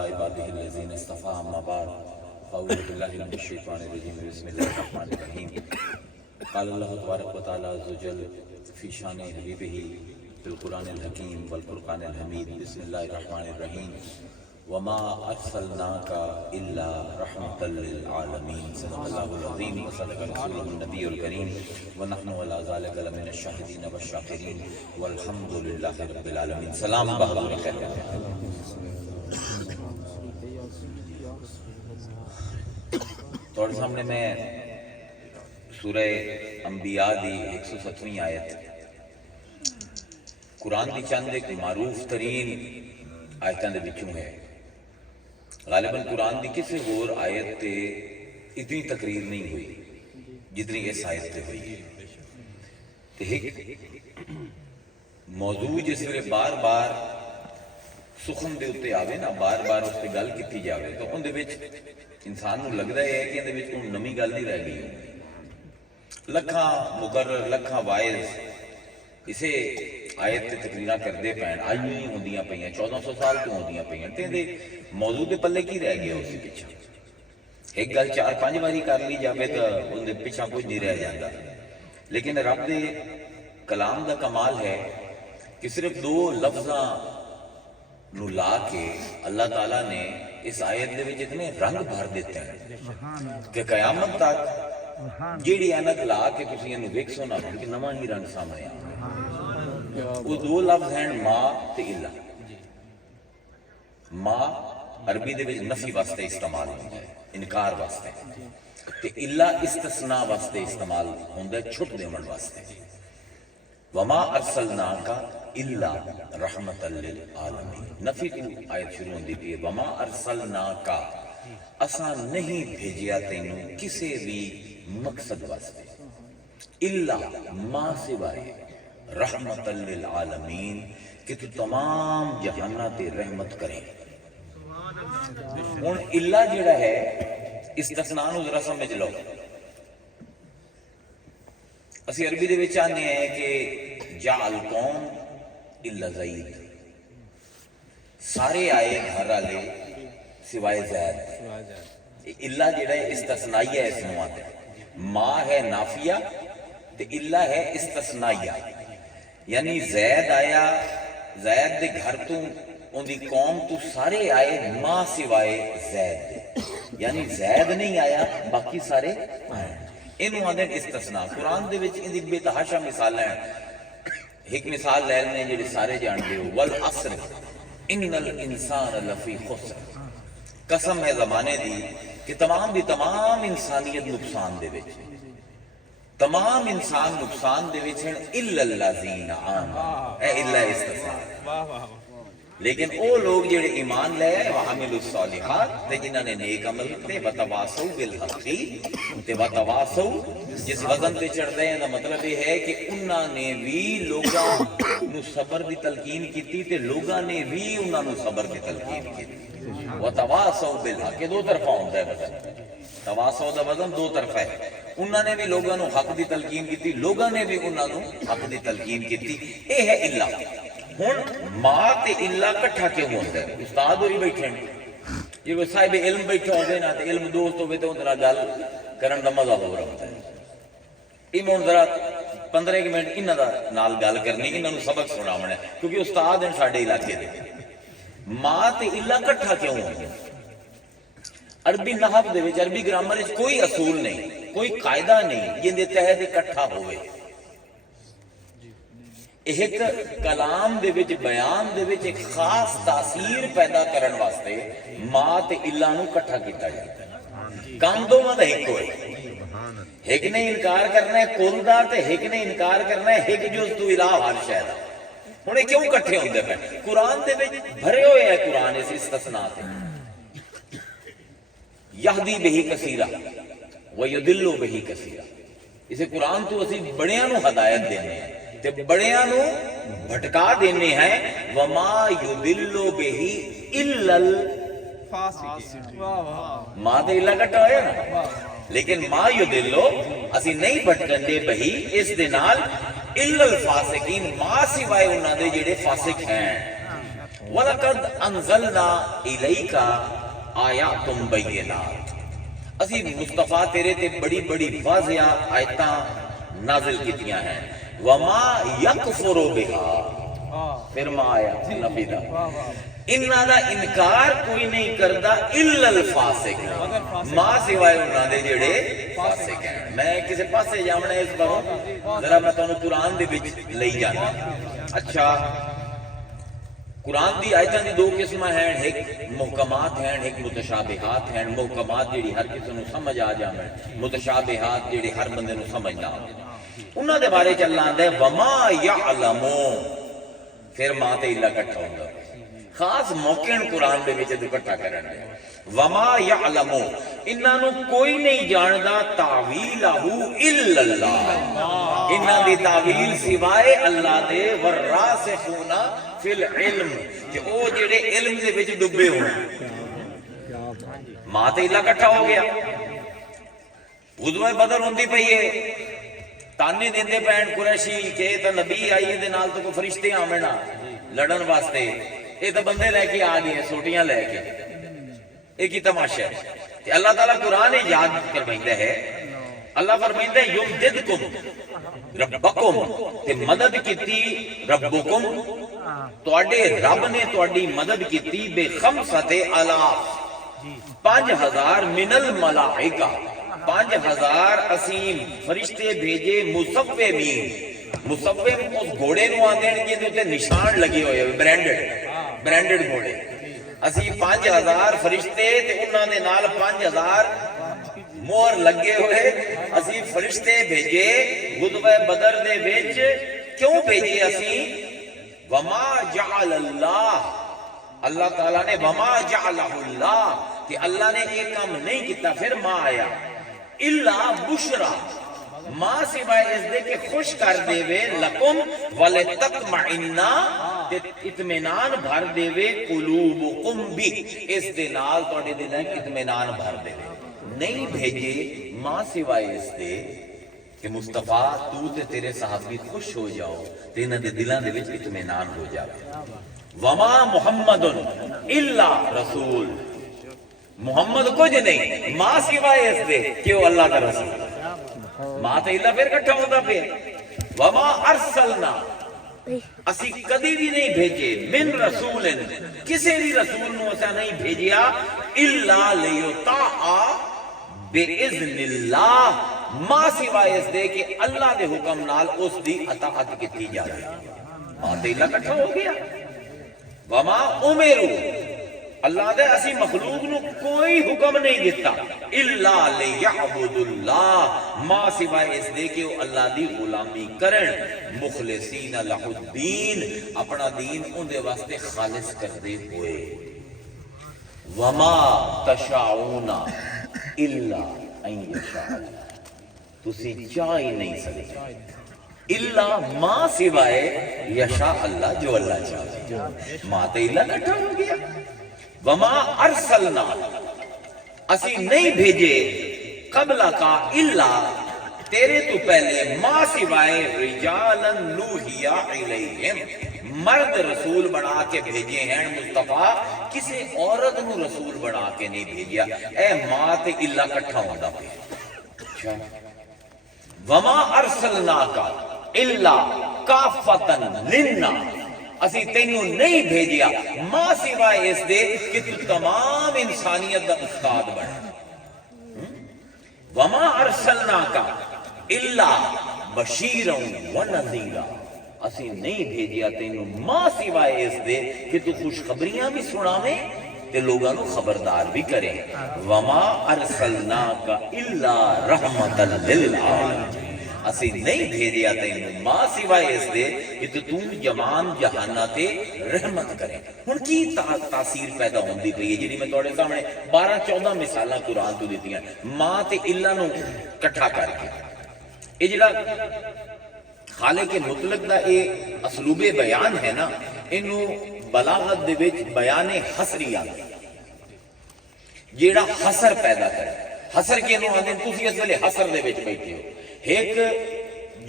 عباده الذين اصطفى أما بعد فأعوذ بالله من الشيطان الرجيم بسم الله الرحمن الرحيم قال الله تبارك وتعالى عز وجل في شان حبيبه في القرآن الحكيم والفرقان الحميد بسم الله الرحمن الرحيم وما أرسلناك إلا رحمة للعالمين صدق الله العظيم وصدق رسوله النبي الكريم ونحن على ذلك لمن الشاهدين والشاكرين والحمد لله رب العالمين. سلام بہادر خیر. تھوڑے سامنے میں سورہ انبیاء دی 107ویں آیت قرآن دی چند ایک معروف ترین آیتاں دے وچوں ہے. غالباً قرآن دی کسی اور آیت تے اتنی تقریر نہیں ہوئی جتنی اس آیت تے ہوئی ہے. تے ایک موضوع جس ویلے بار بار سخن دے اتے آوے نا، بار بار اس تے گل کیتی جاوے تو ان دے وچ انسان نوں لگدا ہے کہ ان دے وچ کوئی نویں گل نہیں رہ گئی. لکھاں مقرر لکھاں وائز اسے آیت تے تقریراں کردے پین آئیوں ہی ہوندیاں پئیاں 1400 سال تو ہوندیاں پئیاں تے دے موضوع دے پلے کی رہ گیا اس پیچھے. ایک گل 4-5 باری کر لی جاوے تو ان دے پیچھے کچھ نہیں رہ جاتا. لیکن رب دے کلام دا کمال ہے کہ صرف 2 لفظاں نو لا کے اللہ تعالیٰ نے اس آیت دے وچ اتنے رنگ بھر دیتے ہیں کہ قیامت تک جیڑی اینک لا کے تسی اینو ویکھو نا کہ نواں ہی رنگ سامنے آ. وہ 2 لفظ ہیں ماں تے الا. ماں عربی دے وچ نفی واسطے استعمال ہوندا ہے، انکار واسطے، تے الا استثناء واسطے استعمال ہوندا ہے، چھٹ دیون واسطے. وما ارسلناک الا رحمت للعالمین. نفی تو آیت شروع ہوندی پئی ہے وما ارسلناک، اساں نہیں بھیجیا تینوں کسی بھی مقصد واسطے، الا ما سوائے رحمت للعالمین کہ تو تمام جہانہ تے رحمت کرے. ہن الا جڑا ہے استثناء نو ذرا سمجھ لو. اسی عربی دے وچ آنے ہیں کہ جعل قوم الا زید، سارے آئے گھر والے سوائے زید. الا جڑا ہے استثنائیہ اس نو آتا ہے. ما ہے نافیہ تے الا ہے استثنائیہ، یعنی زید آیا، زید دے گھر تو ان دی قوم تو سارے آئے ما سوائے زید دے، یعنی زید نہیں آیا باقی سارے آئے. انہوں آدھے استثناء. قرآن دے وچ ان دی بے تحاشا مثال ہیں. ایک مثال لے لیں جڑے سارے جان دے ہو والعصر ان الانسان لفی خسر. قسم ہے زمانے دی کہ تمام دی تمام انسانیت نقصان دے وچ، تمام انسان نقصان دے وچ ہیں الا الذین آمنوا. اے الا استثناء. لیکن او لوگ جڑے ایمان لے وعملوا الصالحات تے جنہاں نے نیک عمل کیتے وتواصوا بالحق تے وتواصوا جس وزن تے چڑھدے ہیں دا مطلب یہ ہے کہ انہاں نے بھی لوگاں نو صبر دی تلقین کیتی تے لوگاں نے بھی انہاں نو صبر دی تلقین کیتی. وتواصوا بالحق 2 طرفہ ہوندا ہے وزن. تواصوا دا وزن 2 طرفہ ہے. انہاں نے بھی لوگاں نو حق دی تلقین کیتی، لوگاں نے بھی انہاں نو حق دی تلقین کیتی. اے ہے الا. ہن ما تے الا کٹھا کیوں ہوندا ہے؟ استاد ہوئی بیٹھے ہیں جے وہ صاحب علم بیٹھے ہوندے نا تے علم دوست ہوے تے اوندا گل کرن دا مزہ ہو رہا ہوندا ہے. ایمون ذرا 15 منٹ انہاں دا نال گل کرنی، انہاں نوں سبق سناونا ہے کیونکہ استاد ہیں ساڈے علاقے دے. ما تے الا کٹھا کیوں ہوندا ہے؟ عربی نحو دے وچ عربی گرامر وچ کوئی اصول نہیں، کوئی قاعدہ نہیں جن دے تحت اکٹھا ہوئے. ایک کلام دے وچ بیان دے وچ ایک خاص تاثیر پیدا کرن واسطے ما تے الا نو اکٹھا کیتا جاتا ہے. کام دونوں دا ایک ہوئے. ایک نے انکار کرنا ہے کل دا تے ایک نے انکار کرنا ہے ایک جز تو الہ ہر شے دا. ہن یہ کیوں اکٹھے ہوندے پے؟ قرآن دے وچ بھرے ہوئے ہے قرآن اس استثناء تے. یہدی بہی کثیرہ ویضل بہی کثیرہ. اسے قرآن تو اسی بڑیاں نو ہدایت دینے ہیں تے بڑیاں نو بھٹکا دینے ہیں. وما یضل بہی الا الفاسقین. ما دے الا کٹا ہویا نا، لیکن ما یضلو اسی نہیں بھٹکن دے بہی اس دے نال الا الفاسقین، ما سوائے انہاں دے جڑے فاسق ہیں. وَلَقَدْ أَنزَلْنَا إِلَيْكَ آیَاتٌ بَيِّنَاتٌ، اسی مصطفیٰ تیرے تے بڑی بڑی واضح آیتاں نازل کیتیاں ہیں. وَمَا يَكْفُرُ بِهَا، پھر ما آیا نبی دا، انہاں دا انکار کوئی نہیں کردا الا الفاسق، ماں سوائے انہاں دے جڑے فاسق ہیں. میں کسے پاسے جاونا اس بار ذرا میں تانوں قرآن دے وچ لئی جانا. اچھا، قرآن دی آیتاں دی دو قسم ہیں، ایک محکمات ہیں، ایک متشابہات ہیں. محکمات جڑی ہر کسی نو سمجھ آ جاویں، متشابہات جڑی ہر بندے نو سمجھ نہ آویں. انہاں دے بارے چ اللہ آندا ہے وما یعلمون، پھر ماں تے الا کٹھا ہوندا خاص موقع قرآن دے وچ اکٹھا کرن دے. وما یعلمون، انہاں نو کوئی نہیں جاندا تعویلہ الا اللہ، انہاں دی تعویل سوائے اللہ دے. والراسخون فی العلم، کہ او جڑے علم دے وچ ڈبے ہون. ماں تے الا کٹھا ہو گیا. غزوہ بدر ہوندی پئی ہے، تانے دیندے پین قریشی کہ تے نبی آئیے دے نال تو کوئی فرشتے آویں نا لڑن واسطے، یہ تو بندے لے کے آ گئے سوٹیاں لے کے. ایک ہی تماشا ہے. اللہ تعالیٰ قرآن یاد فرمائندا ہے، اللہ فرمائندا ہے یمددکم ربکم، تے مدد کیتی ربکم، تواڈے رب نے تواڈی مدد کیتی بے خمسۃ آلاف، 5000 من الملائکہ، 5000 اسیم فرشتے بھیجے مصومین. مصوم اس گھوڑے نو آندے نے جے تے نشان لگے ہوئے برانڈڈ گھوڑے. اسی 5000 فرشتے تے انہاں دے نال 5000 مہر لگے ہوئے اسی فرشتے بھیجے غزوہ بدر دے وچ. کیوں بھیجے اسی؟ وما جعل اللہ، اللہ تعالیٰ نے وما جعلہ اللہ، کہ اللہ نے ایک کام نہیں کیتا. پھر ماں آیا الا بشرا، ماں سوائے اس دے کہ خوش کر دے وے لکم ولتطمئن، تے اطمینان بھر دے وے قلوبکم بھی، اس دے نال تواڈے دلاں اطمینان بھر دے وے. نہیں بھیجے ماں سوائے اس دے کہ مصطفیٰ تو تے تیرے صحابی خوش ہو جاؤ تے انہاں دے دلاں دے وچ اطمینان ہو جاوے. وما محمد الا رسول، محمد کچھ نہیں ماں سوائے اس دے کہ وہ اللہ کا رسول. ماں تے اللہ پھر کٹھا ہوتا پہ. وما ارسلنا، اسی کدی بھی نہیں بھیجے من رسول، کسی بھی رسول نو اسا نہیں بھیجیا الا لیطاع باذن اللہ، ماں سوائے اس دے کہ اللہ دے حکم نال اس دی اطاعت کیتی جائے. ماں تے اللہ کٹھا ہو گیا. وما امروا، اللہ دے اسی مخلوق نو کوئی حکم نہیں دیتا الا لیعبد اللہ، ماں سوائے اس دے کہ وہ اللہ دی غلامی کرن مخلصین لہ الدین، اپنا دین ان دے واسطے خالص کردے ہوئے. وما تشاؤون الا ان یشاء اللہ، تسی چاہ ہی نہیں سکتے الا ماں سوائے یشاء اللہ، جو اللہ چاہے. ماں تے اللہ کٹھا ہو گیا. وما ارسلنا، اسی نہیں بھیجے قبل کا الا، تیرے تو پہلے ماں سوائے رجالا نوحی الیہم، مرد رسول بنا کے بھیجے ہیں مصطفیٰ، کسی عورت نو رسول بنا کے نہیں بھیجیا. اے ماں تے اللہ کٹھا ہوندا پیا. وما ارسلناک الا کافۃ للناس، اسی تینوں نہیں بھیجیا ماں سوائے اس دے کہ تو تمام انسانیت دا استاد بنے. وما ارسلناک الا بشیرا ونذیرا، اسی نہیں بھیجیا تینوں ماں سوائے اس دے کہ تو خوشخبریاں بھی سناویں تے لوگاں نو خبردار بھی کریں. وما ارسلناک الا رحمتا للعالمین، اسی نہیں بھیجیا تینوں ماں سوائے اس دے کہ تو جمان جہانا تے رحمت کرے. ہن کی تاثیر پیدا ہوندی پئی ہے جڑی میں تواڈے سامنے 12-14 مثالاں قرآن تو دتیاں ماں تے اللہ نو کٹھا کر کے. یہ جڑا خالق مطلق دا اے اسلوب بیان ہے نا، اینو بلاغت دے وچ بیان حصری آندے، جیڑا حصر پیدا کرے. حصر کے نو آندے تسی اس ویلے حصر دے وچ بیٹھے ہو، ایک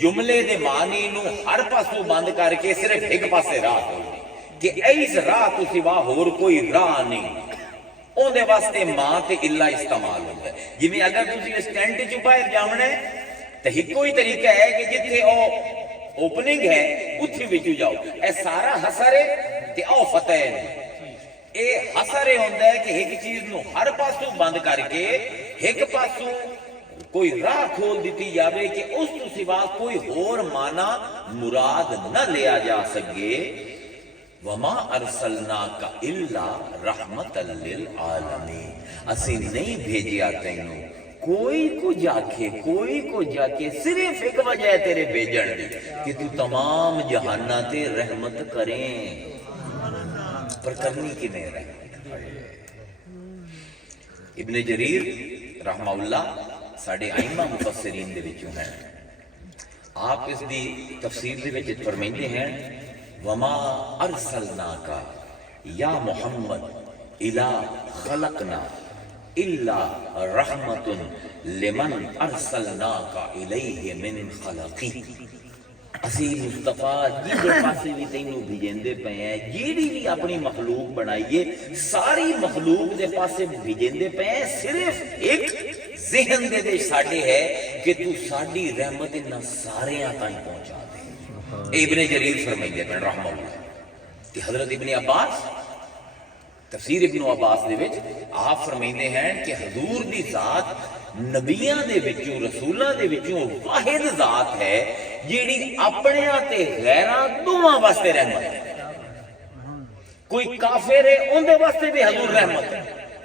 جملے دے معنی نو ہر پاسوں بند کر کے صرف ایک پاسے راہ ہوئی. کہ ایس راہ تو سوا ہور کوئی راہ نہیں، اندر واسطے ماں تے اللہ استعمال ہوتا ہے. جی اگر تسی اس ٹینٹ چ باہر جاونا ہے تو ایک ہی طریقہ ہے کہ جتھے او اوپننگ ہے اتھے وچ جاؤ. اے سارا حسر ہے تے او فتح ہے. اے حسر ہوندا ہے کہ ایک چیز نو ہر پاسوں بند کر کے ایک پاسوں کوئی راہ کھول دیتی جاوے کہ اس تو سوا کوئی اور معنی مراد نہ لیا جا سکے. وما ارسلناک الا رحمت للعالمین، اسی نہیں بھیجیا تینوں کوئی کو جا کے صرف ایک وجہ ہے تیرے بھیجن دی کہ تو تمام جہانہ تے رحمت کریں. پر کرنی کی نہیں رحمت. ابن جریر رحمہ اللہ ساڑھے ائمہ مفسرین دے وچوں ہیں. آپ اس دی تفسیر دے وچ فرماندے ہیں وما ارسلناک یا محمد الا خلقنا الا رحمت لمن ارسلناک الیہ من خلقی. اسی مصطفیٰ جیڑے پاسے بھی تینوں بھیجندے پے ہیں، جیڑی بھی اپنی مخلوق بنائیے ساری مخلوق دے پاسے بھیجندے پے ہیں، صرف ایک ذہن دے ساڈے ہے کہ تو ساڈی رحمت نہ سارے تائیں پہنچا دے. ابن جریر فرمائیے ہیں رحمہ اللہ کہ حضرت ابن عباس تفسیر ابن عباس دے وچ آپ فرمائندے ہیں کہ حضور دی ذات نبیاں دے وچوں رسولاں دے وچوں واحد ذات ہے جیڑی اپنے تے غیراں دوواں واسطے رحمت ہے. کوئی کافر ہے اون دے واسطے بھی حضور رحمت ہے،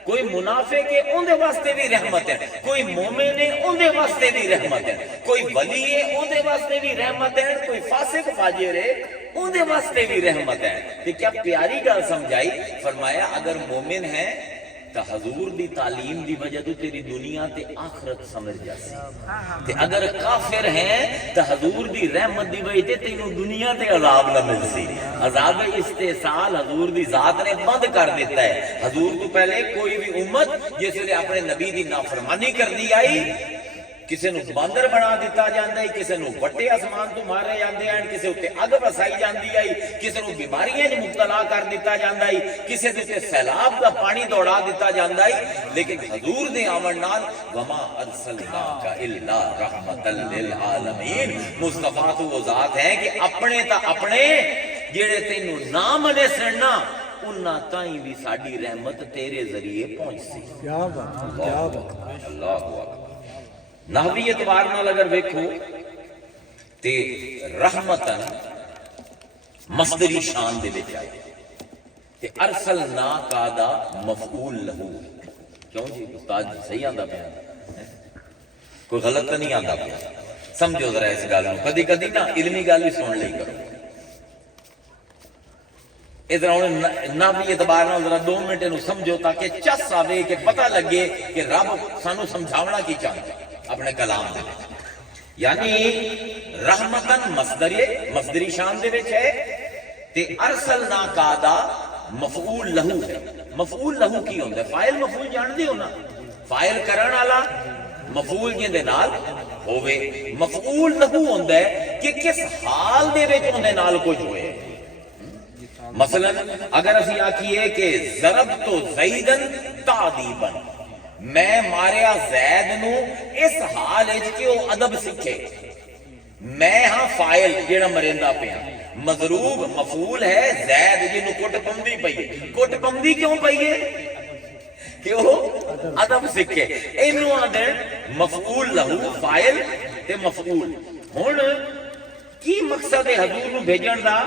کوئی منافق ہے اون دے واسطے بھی رحمت ہے، کوئی مومن ہے اون دے واسطے بھی رحمت ہے، کوئی ولی ہے اون دے واسطے بھی رحمت ہے، کوئی فاسق فاجر ہے اون دے واسطے بھی رحمت ہے. کہ کیا پیاری گل سمجھائی. فرمایا اگر مومن ہے تو حضور دی تعلیم دی وجہ تو تیری دنیا تے آخرت سمجھ جاسی، تے اگر کافر ہیں تو حضور دی رحمت دی وجہ تے تینوں دنیا تے عذاب نہ ملسی. عذاب استحصال حضور دی ذات نے بند کر دیتا ہے. حضور تو پہلے کوئی بھی امت جس نے اپنے نبی دی نافرمانی کر دی آئی، کسی نو باندر بنا دیتا جاندا ہے، کسی نو وٹے آسمان تو مارے جاندے ہیں، کسی اُتے اگ وسائی جاندی آئی، کسی نو بیماریاں میں مبتلا کر دیتا جاندا ہے، کسی دے تے سیلاب دا پانی دوڑا دیتا جاندا ہے. لیکن حضور دے آمن نال وما ارسلناک الا رحمت للعالمین. مصطفیٰ تو وہ ذات ہے کہ اپنے تا اپنے جڑے تینوں نہ منے سننا انہاں تائیں بھی ساڈی رحمت تیرے ذریعے پہنچ سی. کیا بات، کیا بات. اللہ اکبر. نحوی اعتبار نال اگر ویکھو تے رحمتن مصدری شان دے وچ آئی تے ارسلناک دا مفعول لہو. کیوں جی استاد صحیح آندا پیا؟ کوئی غلط تو نہیں آندا پیا؟ سمجھو ذرا اس گل نوں. کدی کدی نا علمی گل بھی سن لئی کرو. ادھر نحوی اعتبار نال ذرا 2 منٹ نوں سمجھو تاکہ چس آوے کہ پتہ لگے کہ رب سانو سمجھاونا کی چاہندا ہے اپنے کلام دے وچ. یعنی رحمتن مصدری شان دے وچ ہے تے ارسلناک دا مفعول لہو ہے. مفعول لہو کی ہوندا ہے؟ فاعل مفعول جان دے ہو نا، فاعل کرن والا مفعول جے نال ہوے. مفعول لہو ہوندا ہے کہ کس حال دے وچ اون دے نال کچھ ہوئے. مثلا اگر اسی آکھیے کہ ضربت زیدن تعذیبا، میں ماریا زید نو اس حال ہے کہ وہ ادب سکھے. میں ہاں فائل جیڑا مریندا پیا، مضروب مفعول ہے زید جنوں کٹ پمدی پئی ہے. کٹ پمدی کیوں پئی ہے؟ کہ وہ ادب سکھے. اینو آدھے مفعول لہو، فائل تے مفعول. ہن کی مقصد ہے حضور نو بھیجن دا؟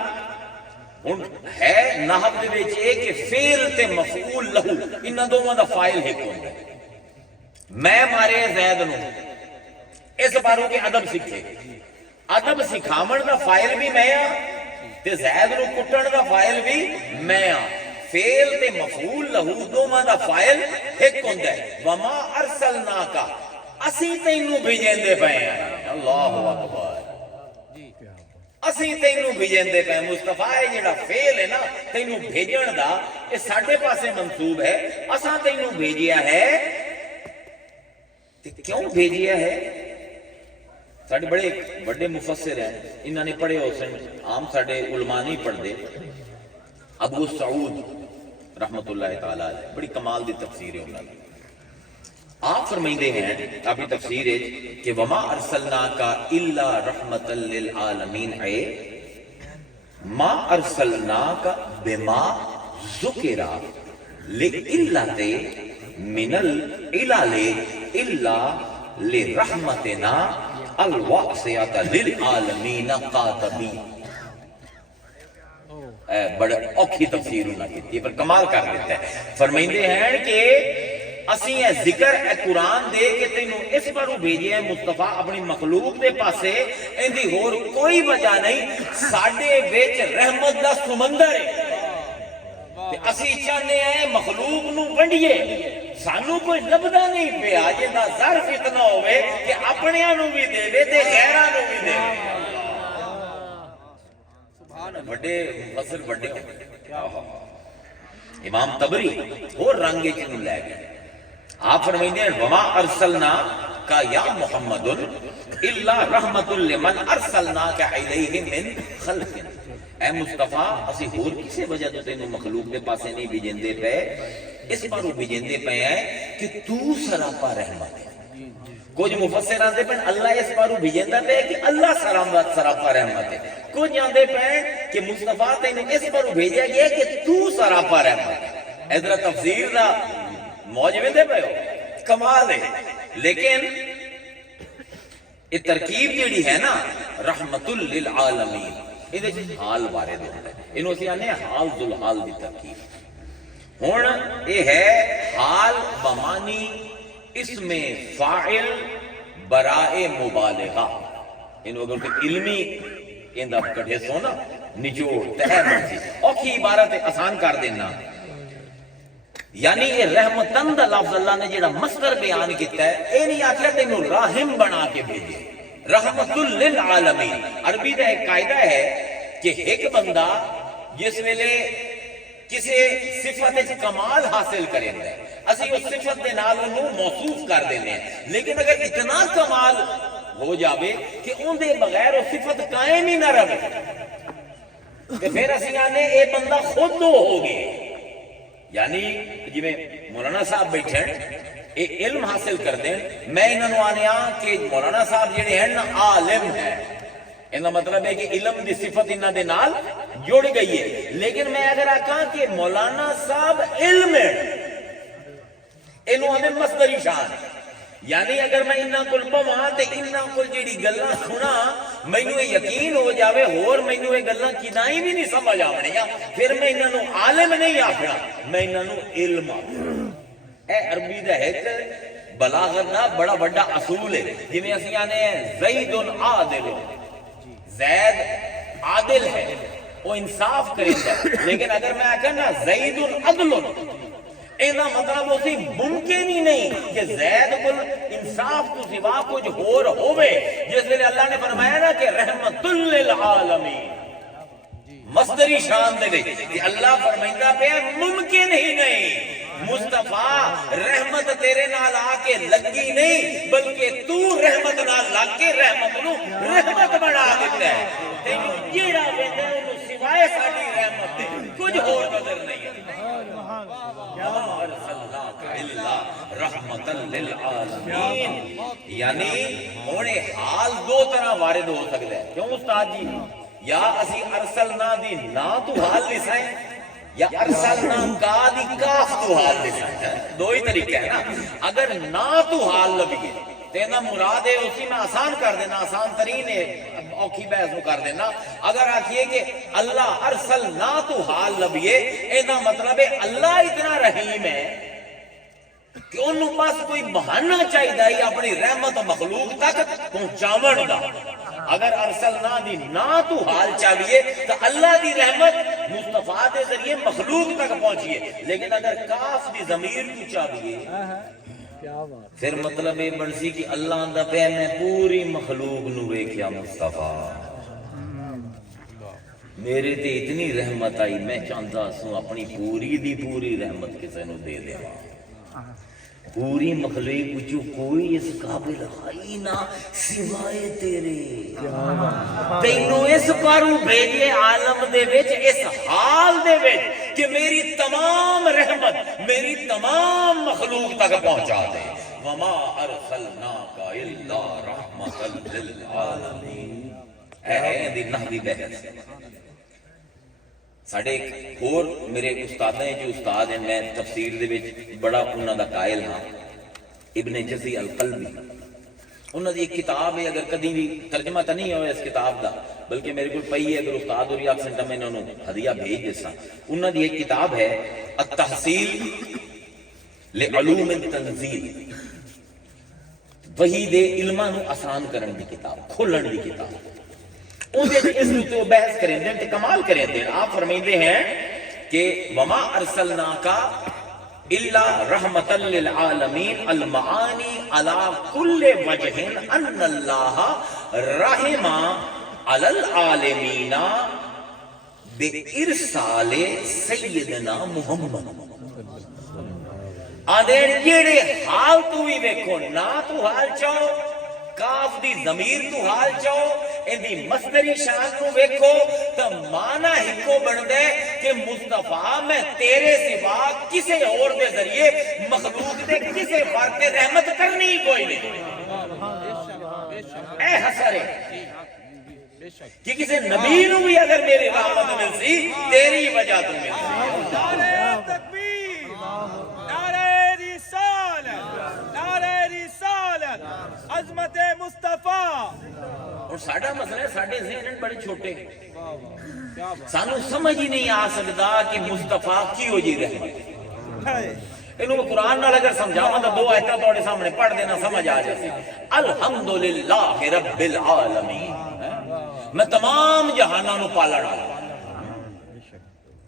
ہن ہے نحو دے وچ اے کہ فعل تے مفعول لہو انہاں دوواں دا فائل ایک ہوندا ہے. میں مارے زید نو اس باروں کے ادب سکھے. ادب سکھاون دا فائل بھی میں ہاں تے زید نو کٹن دا فائل بھی میں ہاں. فعل تے مفعول لہو دوواں دا فائل ایک ہوندا ہے. وما ارسلناک اسی تینوں بھیجندے پے ہیں. اللہ اکبر. اسی تینوں بھیجندے پے. مصطفیٰ جڑا فعل ہے نا تینوں بھیجن دا اے ساڈے پاسے منسوب ہے. اساں تینوں بھیجیا ہے. کیوں بھیجیا ہے؟ ساڈے بڑے بڑے مفسر ہیں، انہوں نے پڑھے ہو سن، عام ساڈے علماء نہیں پڑھتے. ابو سعود رحمت اللہ تعالی علیہ، بڑی کمال دی تفسیر ہے انہوں نے. آپ فرمائندے ہیں اپنی تفسیر ہے کہ وما ارسلناک الا رحمتا للعالمین، اے ما ارسلناک بما ذکر لعلت من العلل الا لرحمتنا الواسعۃ للعالمین قاطبی. بڑا اوکھی تفسیر انہوں نے کی پر کمال کر دیتا ہے. فرمائندے ہیں کہ اسی اے ذکر اے قرآن دے کہ تینوں اس پر بھیجے ہیں مصطفیٰ اپنی مخلوق دے پاسے، اندھی اور کوئی وجہ نہیں، ساڈے وچ رحمت دا سمندر ہے. اسی چاہنے ہیں مخلوق نو ونڈیے، سانو کوئی لبدا نہیں پیا جدا ظرف اتنا ہوئے کہ اپنیاں نو بھی دے تے غیراں نو بھی دے. بڑے مفسر بڑے امام طبری اور رنگ چنو لے گئے. آپ فرمائیں ہیں وما ارسلنا کا یا محمد الا رحمت لمن ارسلنا کا علیہ من خلق. اے مصطفیٰ اسی ہور کسی وجہ تو تینوں مخلوق دے پاسے نہیں بھیجندے پے، اس پر وہ بھیجندے پے ہیں کہ تو سراپا رحمت ہے. کچھ مفسر آندے پہ اللہ اس پر بھیجندہ پہ کہ اللہ سراپا رحمت ہے. کچھ آندے پہ کہ مصطفیٰ تینوں اس پر بھیجا گیا کہ تو سراپا رحمت ہے. ادھر تفسیر دا موجود ہے پہ کمال ہے. لیکن یہ ترکیب جیڑی ہے نا رحمت للعالمین، یہ حال وارد ہوتا ہے، انہوں سے آنے حال ذوالحال دی ترکیب. ہون یہ ہے حال بمانی اسم فاعل برائے مبالغہ. انہوں اگر کہ علمی اندہ کٹھے سونا نجوڑ تہر مرضی اوکھی عبارت آسان کر دینا. یعنی یہ رحمتن دا لفظ اللہ نے جڑا مصدر بیان کیتا ہے، اے نہیں آخر تینوں راہم بنا کے بھیجے. رحمت للعالمین عربی دا ایک قاعدہ ہے کہ ایک بندہ جس ویلے کسی صفت کمال حاصل کریں گے اسی اس صفت دے نال انہوں موصوف کر دینے ہیں، لیکن اگر اتنا کمال ہو جاوے کہ ان دے بغیر وہ صفت قائم ہی نہ رہے تو پھر اسی آنے اے بندہ خود دو ہوگی. یعنی جی میں مولانا صاحب بیٹھے اے علم حاصل کر دیں، میں انہوں آنے کہ مولانا صاحب جڑے ہیں نا عالم ہیں، انہا مطلب ہے کہ علم دی صفت انہا دے نال جوڑ گئی ہے. لیکن میں اگر آکھاں کہ مولانا صاحب علم ہے، انہوں ہمیں مصدری شان، یعنی اگر میں انہا کل پوہاں تے انہا کل جیڑی گلہ سنا میں انہوں یقین ہو جاوے اور میں انہوں یہ گلہ کدائیں بھی نہیں سمجھ آمنے یا پھر میں انہوں عالم نہیں آکھنا، میں انہوں علم آکھنا. اے عربی دا ہے بلاغت دا بڑا بڑا اصول ہے. جی میں اسی آنے ہیں زید عادل، زید عادل ہے وہ انصاف کریں گا. لیکن اگر میں آکھا نا زید عدل، اینا مطلب اسی ممکن ہی نہیں کہ زید کل انصاف کو سوا کچھ ہور ہوئے. جس لئے اللہ نے فرمایا نا کہ رحمت للعالمین مصدری شان دے لئے کہ اللہ فرمائندہ پہ ممکن ہی نہیں مصطفیٰ رحمت تیرے نال آکے لگی نہیں بلکہ تو رحمت نال لگ کے رحمت نو رحمت بڑھا دیتا ہے. تینوں جیڑا بیندے انہوں سوائے ساڑی رحمت دے کچھ اور نظر نہیں ہے. رحمت للعالمین یعنی انہیں حال دو طرح وارد ہو سکتا ہے. کیوں استاد جی؟ یا اسی ارسلنا دی نا تو حال لسائیں یا ارسلنا کا دی کاف تو حال لسائیں. دو ہی طریقہ ہے نا. اگر نا تو حال لبگے تینا مراد ہے اسی میں آسان کر دینا، آسان ترین ہے اوکھی بحث میں کر دینا. اگر آکھئے کہ اللہ ارسلنا تو حال لبیے اینا مطلب ہے اللہ اتنا رحیم ہے کہ انہوں پاس کوئی بہانہ چاہی دائی اپنی رحمت مخلوق تک پہنچاون دا. اگر ارسلنا دی نا تو حال چاہیے تو اللہ دی رحمت مصطفیٰ دے ذریعے مخلوق تک پہنچیے. لیکن اگر کاف دی ضمیر تو چاہیے پھر مطلب یہ بنسی کہ اللہ اندہ پہ میں پوری مخلوق نوے کیا مصطفیٰ میرے تے اتنی رحمت آئی میں چاہتا سوں اپنی پوری دی پوری رحمت کسے نو دے دے. پوری مخلوق وچوں کوئی اس قابل ہے نہ سوائے تیرے تینوں اس پاروں بھیجے عالم دے وچ اس حال دے وچ کہ میری تمام رحمت میری تمام مخلوق تک پہنچا دے وما ارسلناک الا رحمۃ للعالمین اے دی نحوی بحث ساڈے ایک اور میرے استاد ہیں جو استاد ہیں میں تفسیر دے وچ بڑا انہاں دا قائل ہاں ابن جزی القلبی انہاں دی ایک کتاب ہے اگر کدی بھی ترجمہ تو نہیں ہویا اس کتاب دا بلکہ میرے کو پئی ہے اگر استاد اور یا سنٹا میں انہوں نے ہدیہ بھیج دیسا انہاں دی ایک کتاب ہے التحصیل لعلوم التنزیل وحی دے علماں نو آسان کرن دی کتاب کھولن دی کتاب اس تو بحث کریں دیں تو کمال کریں دیں آپ فرمائندے ہیں کہ وما ارسلناک الا رحمۃ للعالمین المعانی علی کل وجہ ان اللہ رحم علی العالمین بارسال سیدنا محمد آدھین جیڑے حال تو بھی ویکھو نہ تو حال چاہو کاف دی ضمیر تو حال چاہو ان دی مصدری شان کو ویکھو تو مانا ہکو بن دے کہ مصطفیٰ میں تیرے سوا کسے اور دے ذریعے مخلوق دے کسے فرد رحمت کرنی کوئی نہیں اے حسرے کہ کسے نبی نو بھی اگر میری رحمت مل سی تیری وجہ تو مل سی نعرہ تکبیر نعرہ رسالت نعرہ رسالت عظمت مصطفیٰ اور ساڑھا مسئلہ ہے ساڑھے ذہن بڑے چھوٹے سانو سمجھ ہی نہیں آ سکتا کہ مصطفیٰ کی ہو جی رحمت انہوں کو قرآن نہ لگر سمجھاؤں تو دو آیتہ توڑے سامنے پڑھ دینا سمجھ آ جاتی الحمدللہ رب العالمین میں تمام جہانوں نو پالن آلا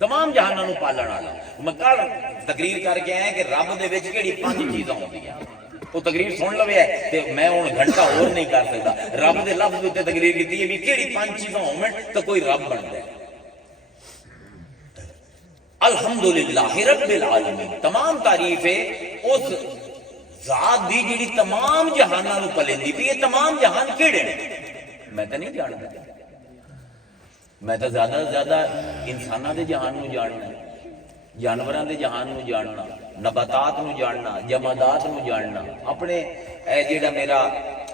تمام جہانوں نو پالن آلا میں کل تقریر کر کے آیا کہ رب دے وچ کیڑی 5 چیزاں ہوندی ہیں وہ تقریر سن لوے ہے کہ میں ہوں گھنٹہ اور نہیں کر سکتا رب دے لفظ تے تقریر کی ہے بھی کیڑی 5 چیزاں ہوں تو کوئی رب بن جائے الحمدللہ رب العالمین تمام تعریف ہے اس ذات دی جڑی تمام جہاناں نو پلیندی بھی یہ تمام جہان کیڑے نے میں تو نہیں جانتا میں تو زیادہ سے زیادہ انساناں دے جہان نو جاننا جانوراں دے جہان نو جاننا نباتات نو جاننا جمادات نو جاننا اپنے اے جیڑا میرا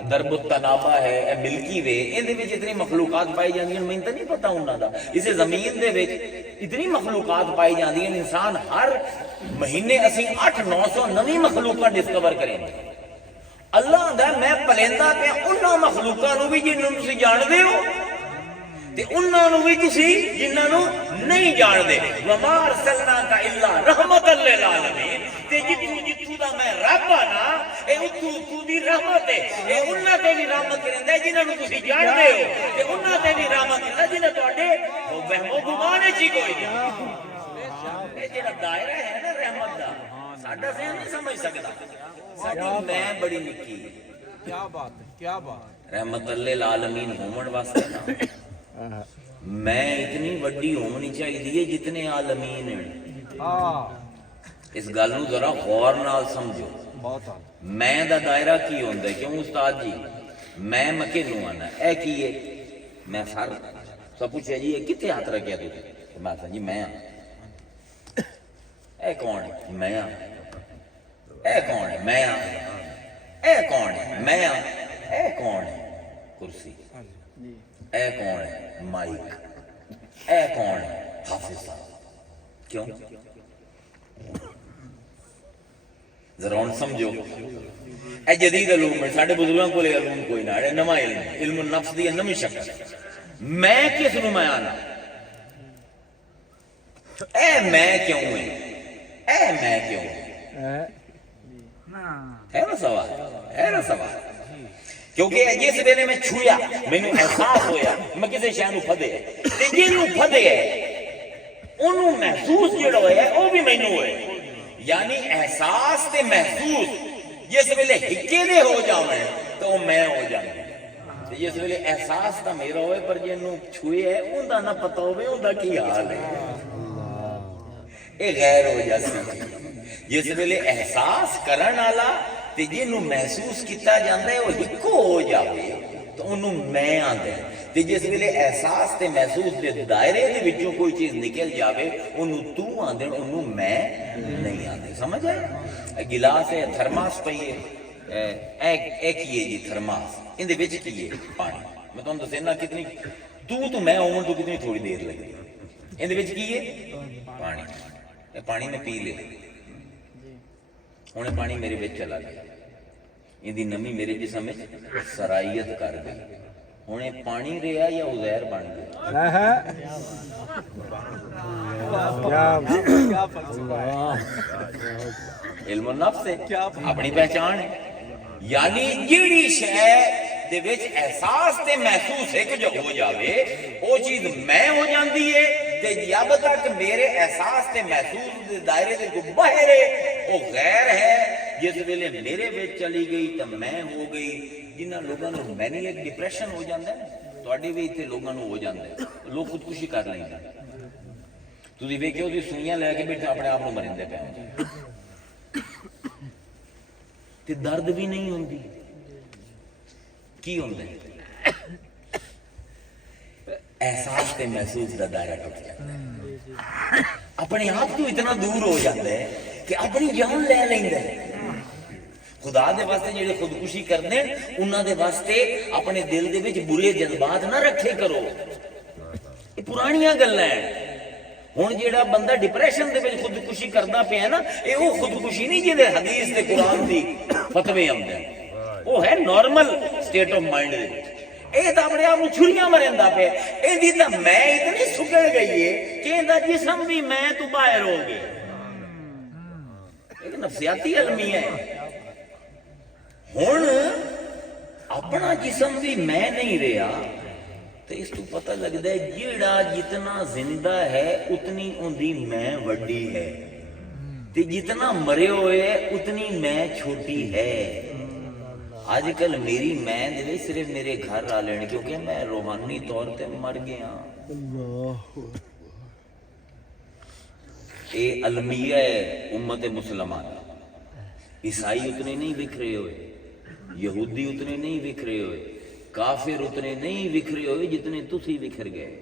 درب التنابہ ہے اے ملکی وے ان دے وچ اتنی مخلوقات پائی جاندی ہیں میں تو نہیں پتہ انہاں دا اسے زمین دے وچ اتنی مخلوقات پائی جاندی ہیں انسان ہر مہینے اسی 800-900 نویں مخلوقات ڈسکور کریں اللہ دا میں پلیندا پہ انہاں مخلوقاں نو بھی جنہاں نو تسی جان دے ہو تے انہاں نو بھی تسی جنہاں نو نہیں جان دے وما ارسلناک الا رحمۃ للعالمین تے جتو دا میں رب نا اے اتو دی رحمت ہے اے انہاں تے بھی رحمت کرندا ہے جنہاں نو تسی جان دے ہو تے انہاں تے بھی رحمت کرندا جنہاں تواڈے وہم و گمان وچ ہی کوئی نہیں اے جڑا دائرہ ہے نا رحمت دا ساڈا ذہن نہیں سمجھ سکدا ساڈی میں بڑی نکی کیا بات ہے کیا بات رحمت للعالمین ہومن واسطے نا میں اتنی وڈی ہونی چاہیے جتنے عالمین ہیں اس گل نو ذرا غور نال سمجھو میں دا دائرہ کی ہوندا ہے کیوں استاد جی میں مکے نو آنا اے کی ہے میں سر سب پوچھے جی کتے ہاتھ رکھیا تو میں کہا جی میں اے کون ہے میں اے کون ہے میں اے کون ہے میں اے کون ہے کرسی اے کون ہے مائک اے کون ہے حافظ صاحب کیوں ذرا ہن سمجھو اے جدید علوم ہے ساڈے بزرگاں کول علوم کوئی نہ ہے نواں علم علم النفس دی نویں شکل میں کس نو میں آنا اے میں کیوں ہے اے میں کیوں ہے نا سوال ہے نا سوال کیونکہ جس ویلے میں چھویا مینوں احساس ہویا میں کسی شے نو پھدے تے جنوں پھدے اونوں محسوس جڑا ہویا او بھی مینوں ہوئے یعنی احساس تے محسوس جس ویلے ہکے دے ہو جاویں تو میں ہو جاواں تے جس ویلے احساس تا میرا ہوئے پر جنوں چھوئے ہے اوندا نہ پتہ ہوے اوندا کی حال ہے اے غیر ہو جاسی جس ویلے احساس کرن والا تے جنوں محسوس کیتا جاندا ہے وہ ایکو ہو جاوے تو انہوں میں آندا ہے، تے جس ویلے احساس تے محسوس دے دائرے دے وچوں کوئی چیز نکل جاوے انہوں تو آندے انہوں میں نہیں آندے. سمجھ آئے؟ گلاس ہے، تھرماس پئی ہے، ایک ہی ہے جی تھرماس، ان دے وچ کی ہے پانی. میں تمہیں دسنا کتنی تو میں ہوں تو کتنی تھوڑی دیر لگی. ان دے وچ کی ہے پانی. پانی میں پی لے، ہوں پانی میرے وچ چلا گیا، ان دی نمی میرے جسم میں سرائیت کر گئی. ہوں پانی رہا یا عزیر بن گیا؟ علم النفس ہے، اپنی پہچان ہے. یعنی جیڑی شے دے وچ احساس تے محسوس ایک جو ہو جاوے وہ چیز میں ہو جاندی ہے، تے جب تک میرے احساس تے محسوس دے دائرے دے کو باہر ہے وہ غیر ہے. جس ویلے میرے وچ چلی گئی تو میں ہو گئی. جنہاں لوگوں کو مینیک ڈپریشن ہو جاتا ہے، تواڈے بھی اتنے لوگوں کو ہو جاتا ہے، لوگ خودکشی کر لیں گے. تسی ویکھو جی سوئیاں لے کے بیٹھے اپنے آپ کو مرندے پے تے درد بھی نہیں ہوندی. کی ہوندا ہے؟ احساس تے محسوس دا دائرہ ٹوٹ جاتا ہے، اپنے آپ کو اتنا دور ہو جاتا ہے کہ اپنی جان لے لیندا ہے. خدا دے واسطے جڑے خودکشی کرنے انہاں دے واسطے اپنے دل دے وچ برے جذبات نہ رکھے کرو. یہ پرانیاں گلاں ہیں. ہن جیڑا بندہ ڈپریشن دے وچ خودکشی کردا پیا نا، اے او خودکشی نہیں جے حدیث تے قرآن دی فتوی آندے ہیں، وہ ہے نارمل سٹیٹ آف مائنڈ دے وچ. اے تا اپنے آپ کو چھریاں مرندا پیا. اے دی تا میں اتنی سکڑ گئی ہے کہ ایندا جسم بھی میں تو باہر ہو گیا. ایک نفسیاتی المیہ ہے. ہن اپنا جسم بھی میں نہیں رہا تو اس تو پتہ لگتا ہے جیڑا جتنا زندہ ہے اتنی اندی میں وڈی ہے، تے جتنا مرے ہوئے اتنی میں چھوٹی ہے. آج کل میری میں دے صرف میرے گھر والے کیونکہ میں روحانی طور تے مر گیا. اے المیہ ہے امت مسلمان. عیسائی اتنے نہیں بکھرے ہوئے، یہودی اتنے نہیں بکھرے ہوئے، کافر اتنے نہیں بکھرے ہوئے جتنے تسی بکھر گئے.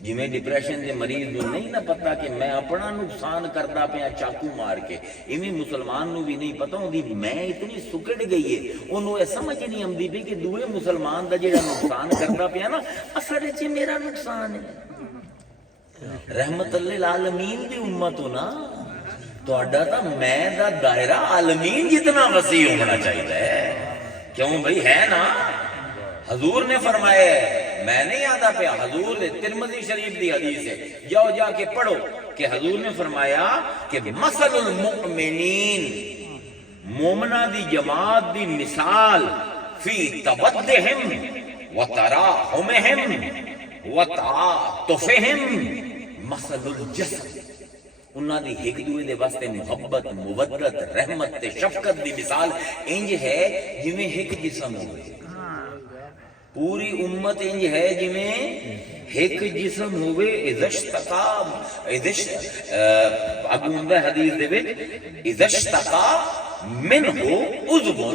جی میں ڈپریشن دے مریض نو نہیں نہ پتا کہ میں اپنا نقصان کرتا پیا چاقو مار کے، ایویں مسلمان نو بھی نہیں پتا ہوندی میں اتنی سکڑ گئی ہے انہوں یہ سمجھ نہیں آندی بھی کہ دوئے مسلمان دا جڑا نقصان کرتا پیا نا اصل وچ میرا نقصان ہے. رحمت للعالمین دی امت ہو نا، تہاڈا تا میں دا دائرہ عالمین جتنا وسیع ہونا چاہیے. کیوں بھائی ہے نا؟ حضور نے فرمایا ہے، میں نہیں آتا پیا، حضور نے ترمذی شریف دی حدیث ہے، جاؤ جا کے پڑھو کہ حضور نے فرمایا کہ مثل المؤمنین، مومنہ دی جماعت دی مثال فی تودہم وتراحمہم وتعاطفہم مثل الجسد. انہاں دی ایک دوسرے دے واسطے محبت، مودت، رحمت تے شفقت دی مثال انج ہے جویں ایک جسم ہوئے. پوری امت انج ہے جویں ایک جسم ہوئے. اگوں ہوندا حدیث دے وچ اذا اشتقا منہ عضو،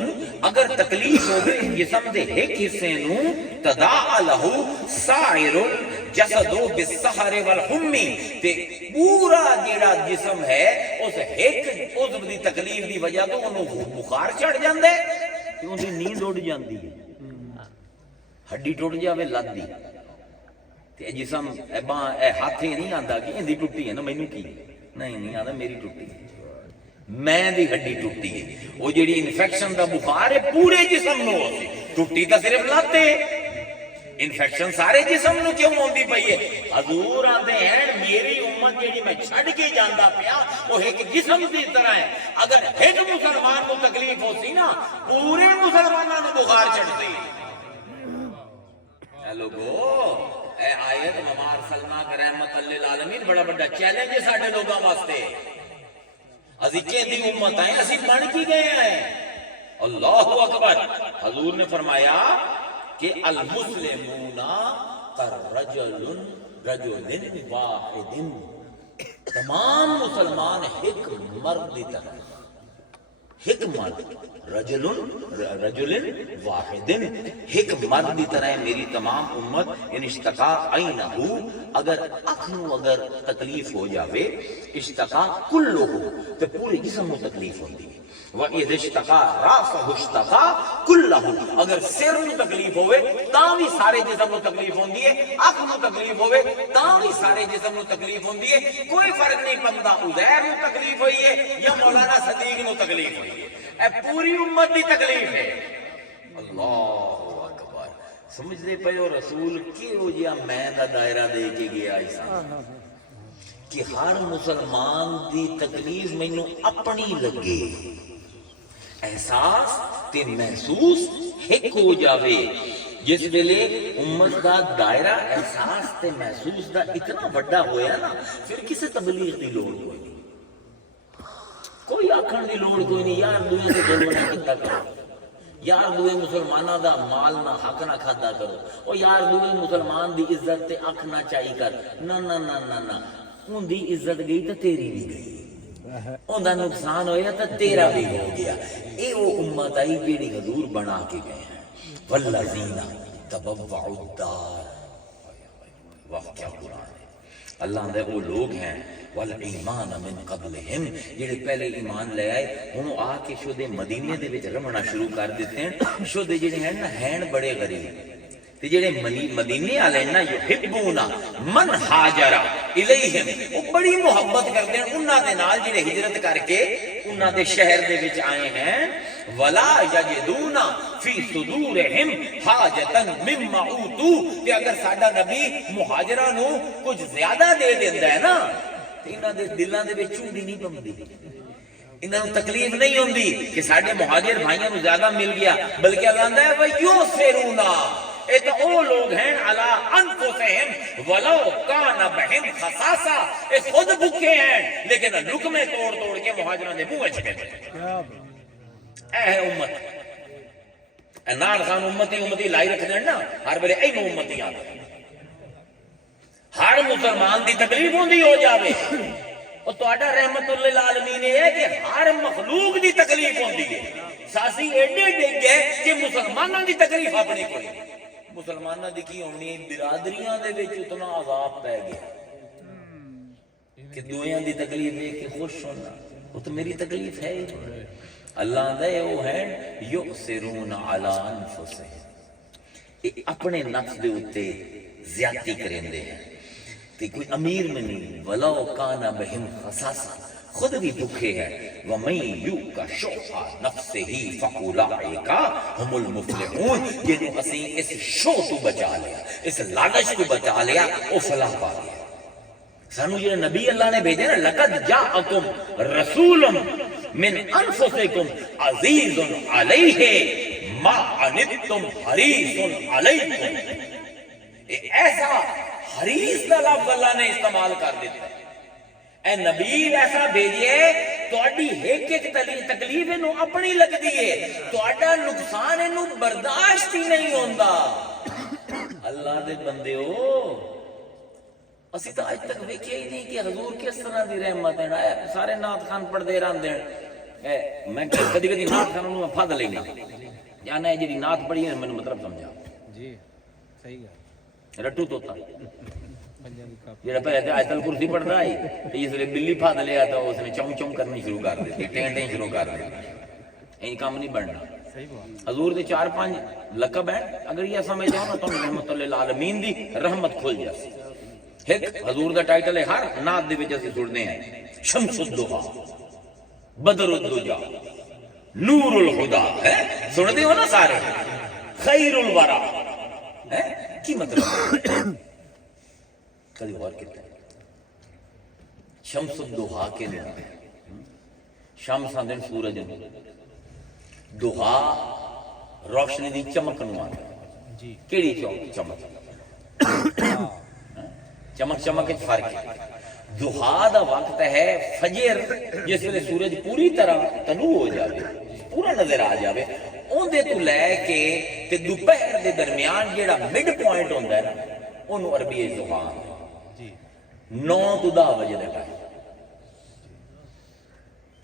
اگر تکلیف ہوئے جسم دے ایک حصے نو تداعى له سائر الجسد بالسحر والحمی، تے پورا جیڑا جسم ہے اس ایک عضو دی تکلیف دی وجہ تو انہوں بخار چڑھ جاندے تے ان دی نیند اڑ جاندی ہے. ہڈی ٹوٹ جاوے لت دی تے جسم اے ہاتھ ہی نہیں آندا کہ اندی ٹوٹی ہے نا مینوں کی نہیں آندا میری ٹوٹی ہے، میں دی ہڈی ٹوٹی ہے. وہ جیڑی انفیکشن دا بخار ہے پورے جسم نو ٹوٹی تا صرف لت ہے، انفیکشن سارے جسم نو کیوں ہوندی پئی ہے؟ حضور آندے ہیں میری امت جیڑی میں چھڈ کے جاندا پیا وہ ایک جسم دی طرح ہے. اگر ایک مسلمان کو تکلیف ہوتی نا پورے مسلمانوں نو بخار چڑھتی. اے لوگو اے آیت وما ارسلناک رحمت للعالمین بڑا بڑا چیلنج ہے ساڈے لوگاں واسطے. اسی کہندی امت ہیں، اسی بن کی گئے ہیں. اللہ اکبر. حضور نے فرمایا کہ المسلمون کالرجل رجل واحد، تمام مسلمان ایک مرد دی طرح، ایک مرد، رجل واحد، ایک مرد دی طرح ہے میری تمام امت. ان اشتقا عینہ، اگر اکھ نو اگر تکلیف ہو جاوے، اشتقا کلہ، تے پورے جسم نو تکلیف ہوندی ہے. وَإِذِ اشْتَقَا رَأْسَهُ اشْتَقَا كُلَّهُ، اگر سر نو تکلیف ہوئے تاں بھی سارے جسم نو تکلیف ہوندی ہے. اکھ نو تکلیف ہوئے تاں بھی سارے جسم نو تکلیف ہوندی ہے. کوئی فرق نہیں پندا عزیر نو تکلیف ہوئی ہے یا مولانا صدیق نو تکلیف ہوئی ہے، اے پوری امت دی تکلیف ہے. اللہ اکبر. سمجھدے پئے ہو رسول کیہو جہا میں دا دائرہ دے کے گیا انسان کہ ہر مسلمان دی تکلیف مینوں اپنی لگے، احساس تے محسوس ایک ہو جاوے. جس ویلے امت دا دائرہ احساس تے محسوس دا اتنا بڑا ہویا نا، پھر کسے تبلیغ دی لوڑ کوئی نہیں، کوئی آکھن دی لوڑ کوئی نہیں. یار دوئے تے ظلم نہ کیتا کرو، یار دوئے مسلماناں دا مال نہ حق نہ کھادا کرو، او یار دوئے مسلمان دی عزت تے اکھ نہ چائی کر. نہ نہ نہ نہ نہ، ان دی عزت گئی تے تیری بھی گئی، ان دا نقصان ہویا تے تیرا بھی ہو گیا. اے وہ امت آئی جیڑی حضور بنا کے گئے ہیں. والذین تبوعوا الدار، واہ کیا قرآن ہے. اللہ دے وہ لوگ ہیں والایمان من قبلہم، جڑے پہلے ایمان لے آئے ہن آ کے شودے مدینے دے وچ رہنا شروع کر دیتے ہیں. شودے جڑے ہیں نا ہیں بڑے غریب، تے جڑے مدینے والے نا یحبون من ہاجر الیہم، وہ بڑی محبت کرتے ہیں انہاں دے نال جڑے ہجرت کر کے انہاں دے شہر دے وچ آئے ہیں. ولا یجدون فی صدورہم حاجتا مما اوتوا، تے اگر ساڈا نبی مہاجراں نو کچھ زیادہ دے دیندا ہے نا تے انہاں دے دلاں دے وچ چونڈی نہیں پمدی، انہاں نو تکلیف نہیں ہوندی کہ ساڈے مہاجر بھائیاں نو زیادہ مل گیا، بلکہ اللہ کہندا ہے وَيُؤْثِرُونَ، اے تو وہ لوگ ہیں علی انفسہم ولو کان بہم خصاصہ، اے خود بھوکے ہیں لیکن لقمے توڑ توڑ کے مہاجراں دے منہ وچ گئے. اے ہے امت، اے نال خان امتی لائی رکھ دین نا ہر ویلے اینو امتی آ ہر مسلمان دی تکلیف ہوندی ہو جاوے. اور تہاڈا رحمت للعالمین ہے کہ ہر مخلوق دی تکلیف ہوندی ہے. ساسی ایڈے ڈگ گئے کہ مسلماناں دی تکلیف اپنی کوئی، مسلماناں دی کی ہونی برادریاں دے وچ اتنا عذاب پہ گیا کہ دویاں دی تکلیف دیکھ کے خوش ہونا، وہ تو میری تکلیف ہے. اللہ دے وہ ہیں یؤثرون علی انفسہم، اپنے نفس دے اوتے زیادتی کریندے ہیں. تے کوئی امیر میں نہیں، ولو کان بہم خصاصہ، خود بھی بھوکے ہیں. وَمَن یُوقَ شُحَّ نَفْسِهِ فَأُولَٰئِکَ هُمُ الْمُفْلِحُونَ، جنہوں اسی اس شو تو بچا لیا، اس لالچ تو بچا لیا، وہ فلاح پا گیا. سانو یہ نبی اللہ نے بھیجے نا، لقد جاءکم رسول من انفسکم عزیز علیہ ما عنتم حریص علیکم. ایسا حریص کا لفظ اللہ نے استعمال کر دیتا ہے. اے نبی ایسا بھیجیے تہاڈی ایک ایک تکلیف انہوں اپنی لگدی ہے، تہاڈا نقصان انہوں برداشت ہی نہیں ہوندا. اللہ دے بندے ہو، اسی تو آج تک ویکھیا ہی نہیں کہ حضور کس طرح دی رحمت ہے. سارے نعت خان پڑھتے رہندے ہیں، میں کدی کدی نعت خان نوں پھد لینا، جانا جی نعت پڑھی ہے مینوں مطلب سمجھا. جی صحیح ہے. رٹو توتا جڑا پہلے آیت الکرسی پڑھتا ہے اس لیے بلی پھد لیا تو اس نے چوں چوں کرنی شروع کر دی، ٹینٹیں شروع کر دی. این کام نہیں بننا. حضور دے 4-5 لقب ہیں، اگر یہ سمجھ جاؤ نا تو رحمت للعالمین دی رحمت کھل جاسی. ایک حضور دا ٹائٹل ہے ہر نعت دے وچ اسی سنتے ہیں شمس الضحیٰ، بدر الدجا، نور الہدا، سنتے ہو نا سارے، خیر الورا. کی مطلب کدی غور کیتا ہے؟ شمس الضحیٰ کے نام ہے. شمس آندے سورج نوں، ضحیٰ روشنی دی چمک نوں آندا. کیڑی چمک؟ چمک چمک فرق ہے. ضحیٰ دا وقت ہے فجر، جس ویلے سورج پوری طرح طلوع ہو جاوے، پورا نظر آ جاوے. اندے تو لے کے تے دوپہر دے درمیان جیڑا مڈ پوائنٹ ہوندا ہے نا، اونوں عربی ضحیٰ 9 تو 10 بجے دا ٹائم.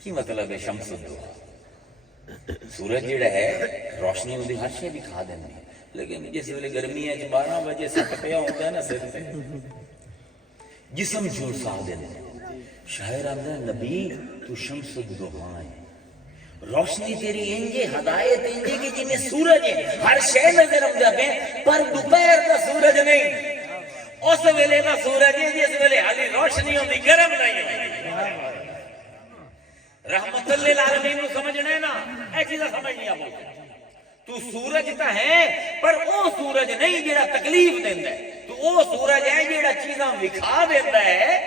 کی مطلب ہے شمس الدوحا؟ سورج جڑا ہے روشنی ہوندی ہر شے دکھا دیندی ہے، لیکن جس ویلے گرمی ہے 12 بجے سٹ پیا ہوتا ہے نا سر تے جسم جھلسا دیندے۔ شاعر آندا ہے نبی تو شمس الدوحا ہے، روشنی تیری انجے ہدایت انجے کہ جی میں سورج ہے، ہر شے نظر آندا پے پر دوپہر دا سورج نہیں، اس ویلے دا سورج ہے جس ویلے حالی روشنی ہوندی گرم نہیں ہوندی۔ رحمت للعالمین نو سمجھنا ہے نا، اے چیزاں سمجھ نہیں آ تو سورج تا ہے پر او سورج نہیں جڑا تکلیف دیندا ہے، تو او سورج ہے جڑا چیزاں وکھا دیندا ہے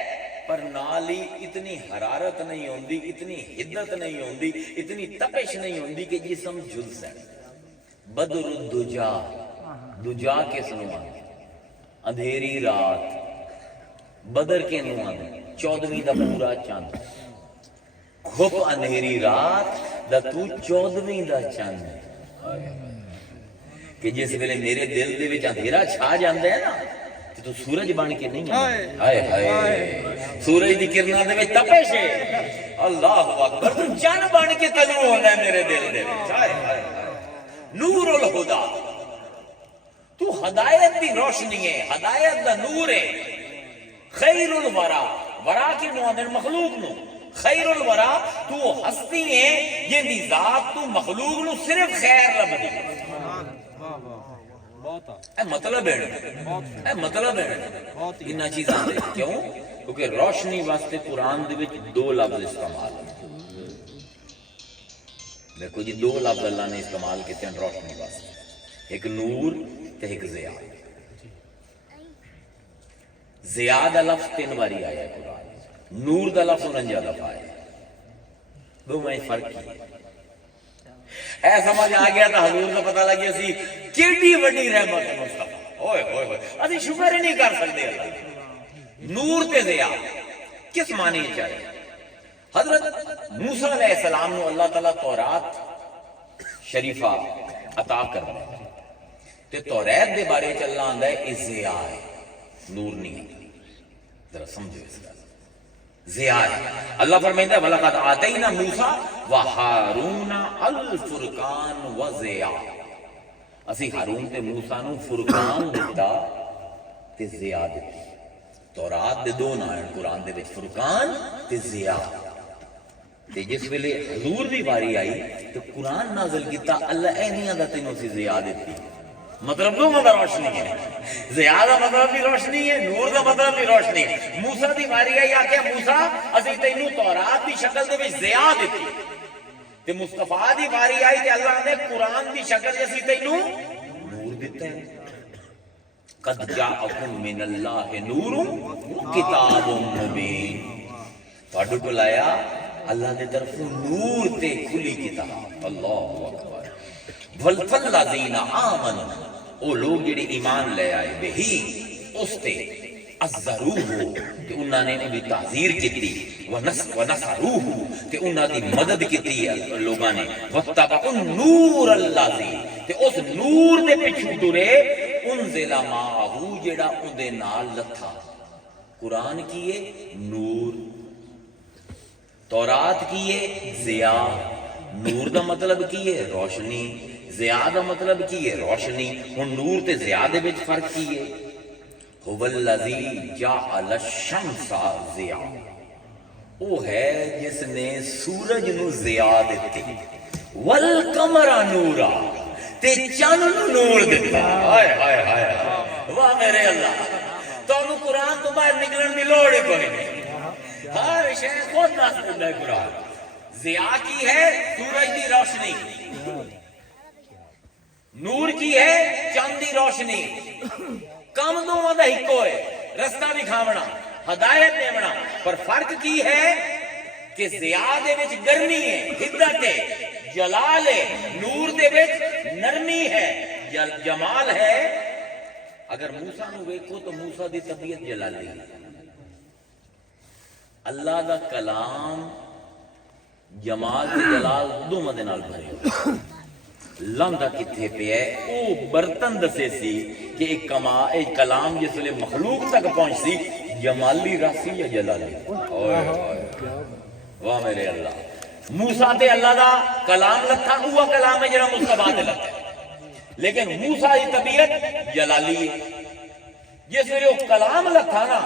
پر نال ہی اتنی حرارت نہیں ہوندی، اتنی حدت نہیں ہوندی، اتنی تپش نہیں ہوندی کہ جسم جھلس ہے۔ بدر الدجا، دجا کس نو آندے؟ اندھیری رات، بدر کے نو آندے 14ویں دا پورا چاند، گھپ اندھیری رات دا تو 14ویں دا چاند، کہ جس ویلے میرے دل دے وچ اندھیرا چھا جاندا ہے نا تو سورج بن کے نہیں آندا۔ ہائے ہائے سورج دی کرناں دے وچ تپش ہے، اللہ اکبر، تو چن بن کے طلوع ہوندا ہے میرے دل دے وچ۔ ہائے ہائے نور الہدا، تو ہدایت دی روشنی ہے، ہدایت دا نور ہے۔ خیر الورا، ورا کی نو اندر مخلوق نو، خیر الورا تو ہستی ہے یہ دی ذات تو مخلوق نو صرف خیر لبدی۔ اے مطلب ہے، اے مطلب ہے انہاں چیزاں دے کیوں؟ کیونکہ روشنی واسطے قرآن دے وچ 2 لفظ استعمال ہیں۔ دیکھو جی 2 لفظ اللہ نے استعمال کیتے ہیں روشنی واسطے، ایک نور تے ایک ضیاء۔ ضیاء دا لفظ 3 باری آیا ہے قرآن، نور دا لفظ 49 دفعہ آیا ہے، دو میں فرق کی ہے۔ اے سمجھ آ گیا تھا حضور کا پتہ لگیا سی کیڑی وڈی رحمت مصطفیٰ، اوئے ہوئے ہوئے اسی شکر ہی نہیں کر سکتے اللہ۔ نور تے ضیاء کس معنی چاہے؟ حضرت موسیٰ علیہ السلام نے اللہ تعالیٰ تورات شریفہ عطا کر دیا تے توریت دے بارے چلنا آندا ہے اس ضیاء ہے، نور نہیں ہے۔ ذرا سمجھو اس کا ضیاء ہے۔ اللہ فرمائندا ہے وَلَقَدْ آتَيْنَا مُوسَىٰ وَهَارُونَ الْفُرْقَانَ وَضِيَاءَ، اسی ہارون تے موسیٰ نو فرقان دیتا تے ضیاء دیتی۔ تورات دے 2 نام ہیں قرآن دے وچ، فرقان تے ضیاء۔ تے جس ویلے حضور دی باری آئی تو قرآن نازل کیتا اللہ اینیاں دا تینوں سی ضیاء دیتی، مطلب دونوں دا روشنی ہے، ضیاء دا مطلب بھی روشنی ہے، نور دا مطلب بھی روشنی ہے۔ موسیٰ دی باری آئی آکھیا موسیٰ اسی تینوں تورات دی شکل دے وچ ضیاء دیتی، تے مصطفیٰ دی باری آئی تے اللہ نے قرآن دی شکل اسی تینوں نور دیتا ہے۔ قد جاءکم من اللہ نور کتاب مبین، تواڈے کول آیا اللہ دے طرف نور تے کھلی کتاب، اللہ اکبر۔ والذین آمنوا، او لوگ جڑے ایمان لے آئے بہی اس تے، عزروہ تے انہاں نے بھی تعزیر کیتی، ونصروہ تے انہاں دی مدد کیتی ہے لوگاں نے، واتبعوا النور الذی تے اس نور دے پیچھے ٹرے، انزل معہ جڑا اون دے نال لتھا۔ قرآن کی ہے نور، تورات کی ہے ضیاء۔ نور دا مطلب کی ہے روشنی، ضیاء دا مطلب کی ہے روشنی۔ ہن نور تے ضیاء دے وچ فرق کی ہے؟ هو الذی جعل الشمس ضیاء، وہ ہے جس نے سورج نو ضیاء دتی، والقمر نورا تے چن نو نور دتا۔ ہائے ہائے ہائے واہ میرے اللہ، تانوں قرآن تو باہر نکلن دی لوڑ ہی کوئی نہیں، ہر شے خود دس دیندا ہے قرآن۔ ضیاء کی ہے سورج دی روشنی، نور کی ہے چند دی روشنی، کام دونوں دا ہکو ہے، رستہ دکھاونا، ہدایت دیونا، پر فرق کی ہے کہ ضیاء دے وچ گرمی ہے، حدت ہے، جلال ہے، نور دے وچ نرمی ہے، جمال ہے۔ اگر موسیٰ نو ویکھو تو موسیٰ دی طبیعت جلالی ہے، اللہ دا کلام جمال تے جلال دونوں دے نال بھرے ہو۔ لاندا کتھے پہ ہے؟ او برتن دسے سی کہ ایک کلام جس لئے مخلوق تک پہنچ سی، جمالی رسی یا جلالی؟ واہ میرے اللہ، موسیٰ تے اللہ دا کلام لتھا ہوا کلام ہے جڑا مصطفیٰ تے لتھا ہے، لیکن موسیٰ دی طبیعت جلالی ہے. جس ویلے وہ کلام لتھا نا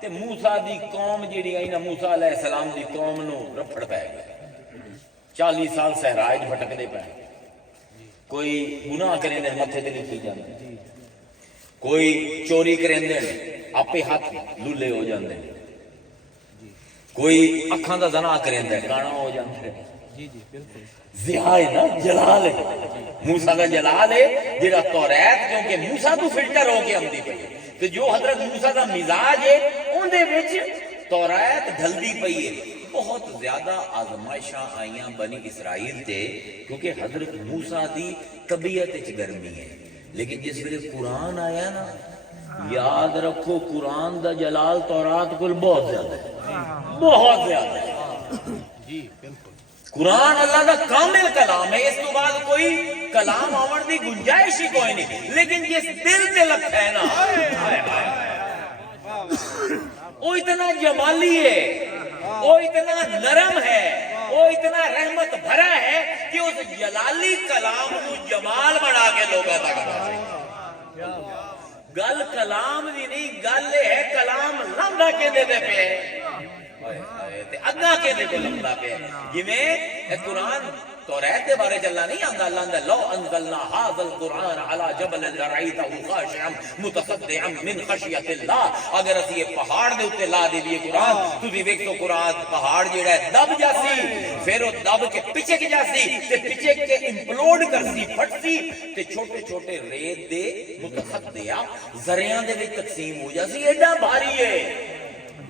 تے موسیٰ دی قوم جیڑی آئی نا، موسیٰ علیہ السلام دی قوم نو رپڑ پہ گئے. 40 سال صحرائے وچ بھٹکدے پے، کوئی گناہ کریں دے متھے تے لکھی جاندے، کوئی چوری کریں دے آپے ہاتھ لولے ہو جاندے، کوئی اکھاں دا زنا کریں دے کانا ہو جاندے. زہا ہے نا، جلال ہے، موسیٰ دا جلال ہے جڑا توریت کیونکہ موسیٰ تو فلٹر ہو کے آندی پئی ہے، تو جو حضرت موسیٰ دا مزاج ہے ان دے وچ توریت ڈھلدی پئی ہے. بہت زیادہ آزمائشاں آئیاں بنی اسرائیل تے کیونکہ حضرت موسیٰ دی طبیعت وچ گرمی ہے. لیکن جس ویلے قرآن آیا نا، یاد رکھو قرآن دا جلال تورات کل بہت زیادہ ہے، بہت زیادہ ہے. قرآن اللہ دا کامل کلام ہے، اس تو بعد کوئی کلام آور دی گنجائش ہی کوئی نہیں. لیکن جس دل تے لگتا ہے نا، وہ اتنا جمالی ہے، وہ اتنا نرم ہے، وہ اتنا رحمت بھرا ہے کہ اس جلالی کلام کو جمال بنا کے لوگوں تک پہنچے. گل کلام بھی نہیں، گل ہے کلام لمبا کے دے دے پہ اگا کے دے کو لمبا پہ. جویں قرآن توریت دے بارے چلا نہیں آندا، اللہ نے لو انزلنا هذا القرآن على جبل لرأيته خاشعا متصدعا من خشیت اللہ. اگر اسی یہ پہاڑ دے اوتے لا دے یہ قرآن، تسی ویکھو قرآن پہاڑ جڑا ہے دب جاسی، پھر وہ دب کے پیچھے کی جاسی تے پیچھے کے امپلوڈ کرسی، پھٹسی تے چھوٹے چھوٹے ریت دے متصدع ذریاں دے وچ تقسیم ہو جاسی. ایڈا بھاری ہے.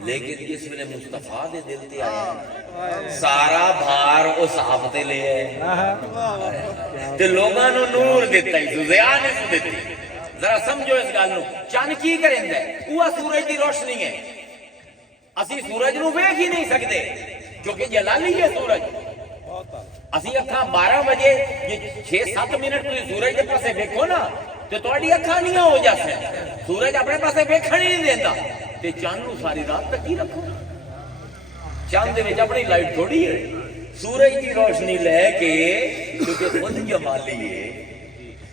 لیکن جس ویلے مصطفیٰ دے دل تے آیا، سارا بھار اس آپ تے لے آئے تے لوگاں نو نور دیتا ہی زیاں نہیں دیتی. ذرا سمجھو اس گل نو. چند کی کریں دے؟ وہ سورج دی روشنی ہے. اسی سورج نو ویکھ ہی نہیں سکتے کیونکہ جلالی ہے سورج. اسی اکھاں 12 بجے یہ 6-7 منٹ تسی سورج دے پاسے ویکھو نا تے تہاڈی اکھاں نہیں ہو جاسے. سورج اپنے پاسے ویکھن ہی نہیں دیندا. تے چاند نو ساری رات تک ہی رکھو. چاند دے وچ اپنی لائٹ تھوڑی ہے. سورج کی روشنی لے کے کیونکہ خود جمالی ہے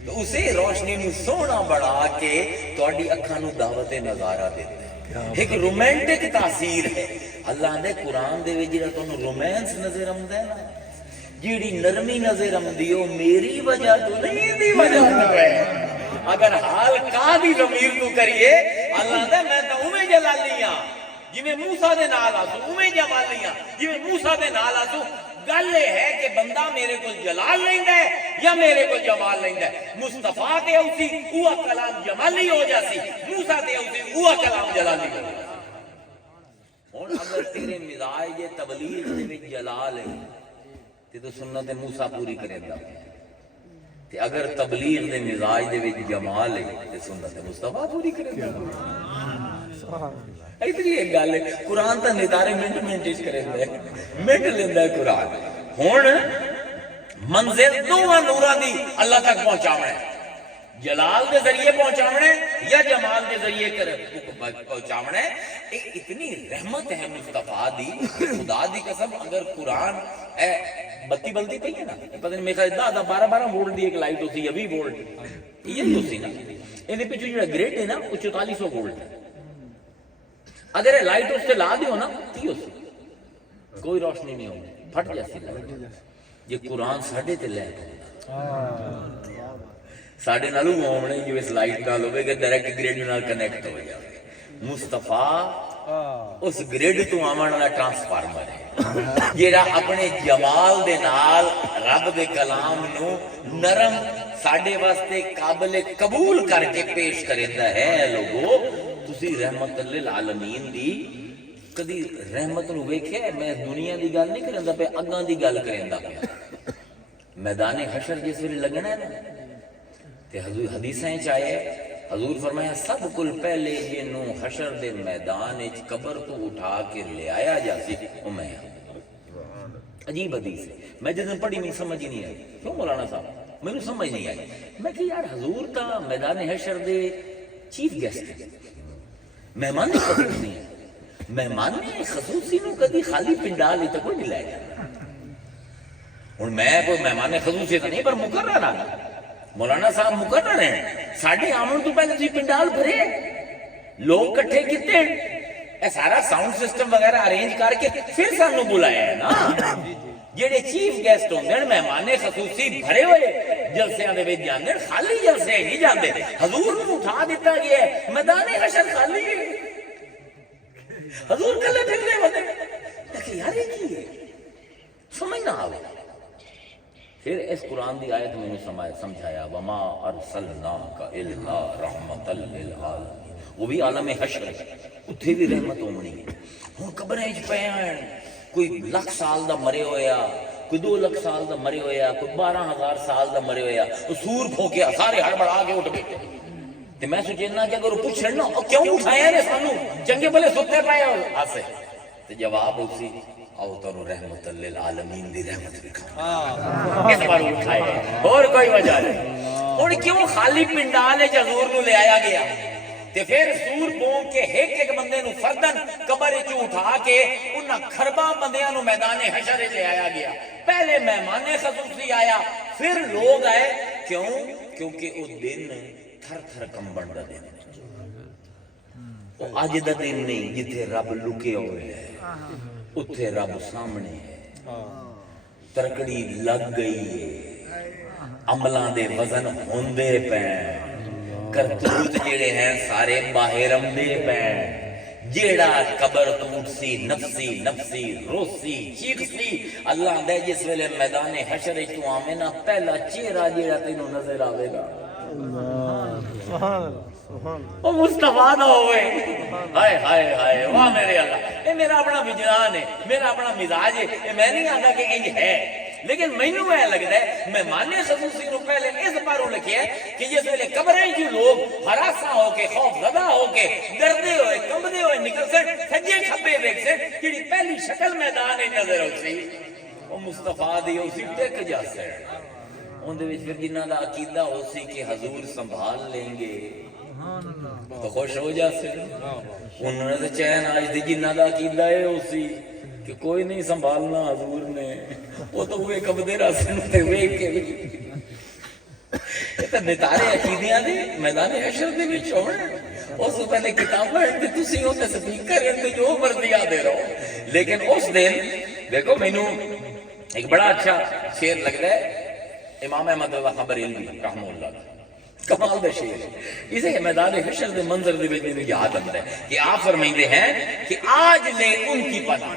تو اسے روشنی نو سونا بڑھا کے تہاڈی اکھاں نو دعوت نظارہ دیتا ہے. ایک رومانٹک تاثیر ہے. اللہ نے قرآن دے وچ جڑا تانوں رومانس نظر آوندا ہے نا، جیڑی نرمی نظر آندی او میری وجہ تو نہیں، دی وجہ تو ہے. اگر حال کا دی ضمیر تو کریے، اللہ دے میں تو اوویں جلالی ہاں جویں موسیٰ دے نال آسو، اوویں جمالی ہاں جویں موسیٰ دے نال آسو. گل یہ ہے کہ بندہ میرے کو جلال لیندا ہے یا میرے کو جمال لیندا ہے. مصطفیٰ تے اوسی اوہ کلام جمالی ہو جاسی، موسیٰ تے اوسی اوہ کلام جلالی ہو جاسی. ہن اگر تیرے مزاج تبلیغ دے وچ جلال ہے تے تو سنت موسیٰ پوری کریندا، تے اگر تبلیغ دے مزاج دے وچ جمال ہے تے سنت مصطفیٰ پوری کریندا. اتنی ایک گل ہے. قرآن تا ندارے منٹ منٹ اس کریندا ہے، منٹ لیندا ہے قرآن. ہن منزل دوواں نوراں دی اللہ تک پہنچاونا ہے. جلال دے ذریعے پہنچاونا ہے یا جمال دے ذریعے پہنچاونا ہے. ایک اتنی رحمت ہے مصطفیٰ دی، خدا دی قسم. اگر قرآن بتی بلتی پئی ہے نا، پتہ نہیں میرے خیال 12 وولٹ دی ایک لائٹ ہوتی ہے، 20 وولٹ یہ ہوتی نا، یہ پیچھے جو گریڈ ہے نا وہ 4400 وولٹ ہے. اگر لائٹ اس سے لا دیو نا کی ہو سی کوئی روشنی نہیں ہوگی، پھٹ جاتی لائٹ. یہ قرآن ساڈے تے لے ساڈے نالوں ہونے جو اس لائٹ نال ہوے کہ ڈائریکٹ گریڈ نال کنیکٹ ہو جائے. مصطفیٰ اس گریڈ تو آون والا ٹرانسفارمر ہے جیڑا اپنے جمال دے نال رب دے کلام نو نرم ساڈے واسطے قابل قبول کر کے پیش کریندا ہے. لوگو تسی رحمت للعالمین دی کدی رحمت نو ویکھیا؟ میں دنیا دی گل نہیں کریندا پیا، اگاں دی گل کریندا پیا. میدان حشر جس ویلے لگنا ہے نا تے حضور حدیثاں وچ آئے، حضور فرمایا سب کل پہلے جنوں حشر دے میدان وچ قبر تو اٹھا کے لے آیا جاسی او میں. عجیب حدیث ہے. میں جس دن پڑھی نہیں سمجھ ہی نہیں آئی. کیوں مولانا صاحب مینوں سمجھ نہیں آئی. میں کہ یار حضور تا میدان حشر دے چیف گیسٹ ہیں، مہمان خصوصی ہیں. مہمان خصوصی نو کدی خالی پنڈال ہی تو کوئی نہیں لے جاتا. ہوں میں کوئی مہمان خصوصی تو نہیں پر مقرر آ مولانا صاحب مقرر ہیں ساڈے آمن تو پہلے تھی پنڈال بھرے لوگ کٹھے کیتے اے سارا ساؤنڈ سسٹم وغیرہ ارینج کر کے پھر سانو بلایا ہے نا جڑے چیف گیسٹ ہوندے مہمان خصوصی بھرے ہوئے جلسیاں دے وچ جاندے خالی جلسے نہیں جاندے حضور نوں اٹھا دیتا گیا ہے میدان حشر خالی ہے حضور کلے پھرنے والے کہ یار یہ کی ہے سمجھ نہ آوے پھر اس قرآن دی آیت میں نے سمجھایا وما ارسلناک الا رحمتا للعالمین وہ بھی عالم حشر اتھے بھی رحمت ہونی ہے ہن قبریں وچ پے ہیں کوئی 1,00,000 سال دا مرے ہویا کوئی 2,00,000 سال دا مرے ہویا کوئی 12,000 سال دا مرے ہویا سور پھونکیا سارے ہڑبڑا کے اٹھ بیٹھے تے میں سوچنا کہ اگر پوچھن نا کیوں اٹھایا نے سانو چنگے بھلے ستے پے آسے تے جواب اسی او تو رحمت للعالمین دی رحمت دکھا اس بار اٹھائے اور کوئی وجہ نہیں اور کیوں خالی پنڈال ہے حضور نو لے آیا گیا تے پھر سور بون کے ایک بندے نو فردن قبر چ اٹھا کے انہاں کھرباں بندیاں نو میدان حشر لے آیا گیا پہلے مہمان خصوصی آیا پھر لوگ آئے کیوں کیونکہ وہ دن تھر تھر کمبن دا دن وہ اج دا دن نہیں جتھے رب لکے ہوئے ہے اتھے رب سامنے ہے ترکڑی لگ گئی ہے عملاں دے وزن ہوندے پین کرتوت جڑے ہیں سارے باہر آمدے پین جیڑا قبر ٹوٹ سی نفسی نفسی روسی چیخسی اللہ دے جس ویلے میدان حشر تو آوے نا پہلا چہرہ جیڑا تینوں نظر آوے گا وہ مصطفیٰ نہ ہوئے ہائے ہائے ہائے واہ میرے اللہ یہ میرا اپنا وجدان ہے میرا اپنا مزاج ہے یہ میں نہیں آتا کہ انج ہے لیکن مینوں یہ لگتا ہے مہمان خصوصی نو پہلے اس باروں لکھے ہے کہ جس ویلے قبریں جو لوگ ہراساں ہو کے خوف زدہ ہو کے ڈردے ہوئے کمبدے ہوئے نکل سے سجے کھبے ویکھ سے جڑی پہلی شکل میدان نظر ہوسی وہ مصطفیٰ دی اسی ٹک جاسے ان دے وچ پھر جنہاں دا عقیدہ ہوسی کہ حضور سنبھال لیں گے تو خوش ہو جاسے انہوں نے تو چین آج دی جنہاں دا عقیدہ ہے اسی کہ کوئی نہیں سنبھالنا حضور نے وہ تو ہوئے کبدے راسے نتے ہوئے کے بھی یہ تو نتارے عقیدیاں دی میدان حشر دے بھی چھوڑ اس سے پہلے کتاب پڑھتے تسی ہوتے سپیک کریں جو مرضی آدے رہو لیکن اس دن دیکھو مینوں ایک بڑا اچھا شعر لگ رہا ہے امام احمد رضا بریلوی رحمہ اللہ کمال دا شعر ہے اسے میدان حشر دے منظر دے وچ مینوں یاد آندا ہے کہ آپ فرمائندے ہیں کہ آج لے ان کی پناہ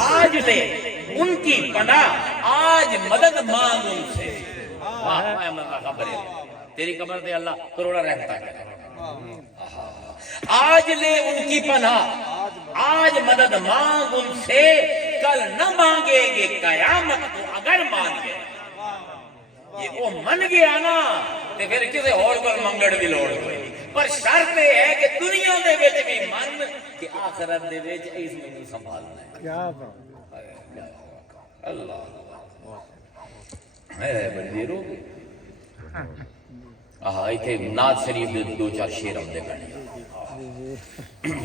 آج لے ان کی پناہ آج مدد مانگ ان سے واہ احمد رضا بریلوی تیری قبر دے اللہ کروڑا رحمت کرے آج لے ان کی پناہ آج مدد مانگ ان سے کل نہ مانگے گے قیامت کو اگر مان گئے یہ وہ من گیا نا تے پھر کسے اور کو منگڑ دی لوڑ کوئی پر شرط یہ ہے کہ دنیا دے وچ بھی من کہ آخرت دے وچ اس مینوں سنبھالنا ہے کیا بات اللہ ہے بڑی رو ایتھے نعت شریف دے 2-4 شعر آندے پنے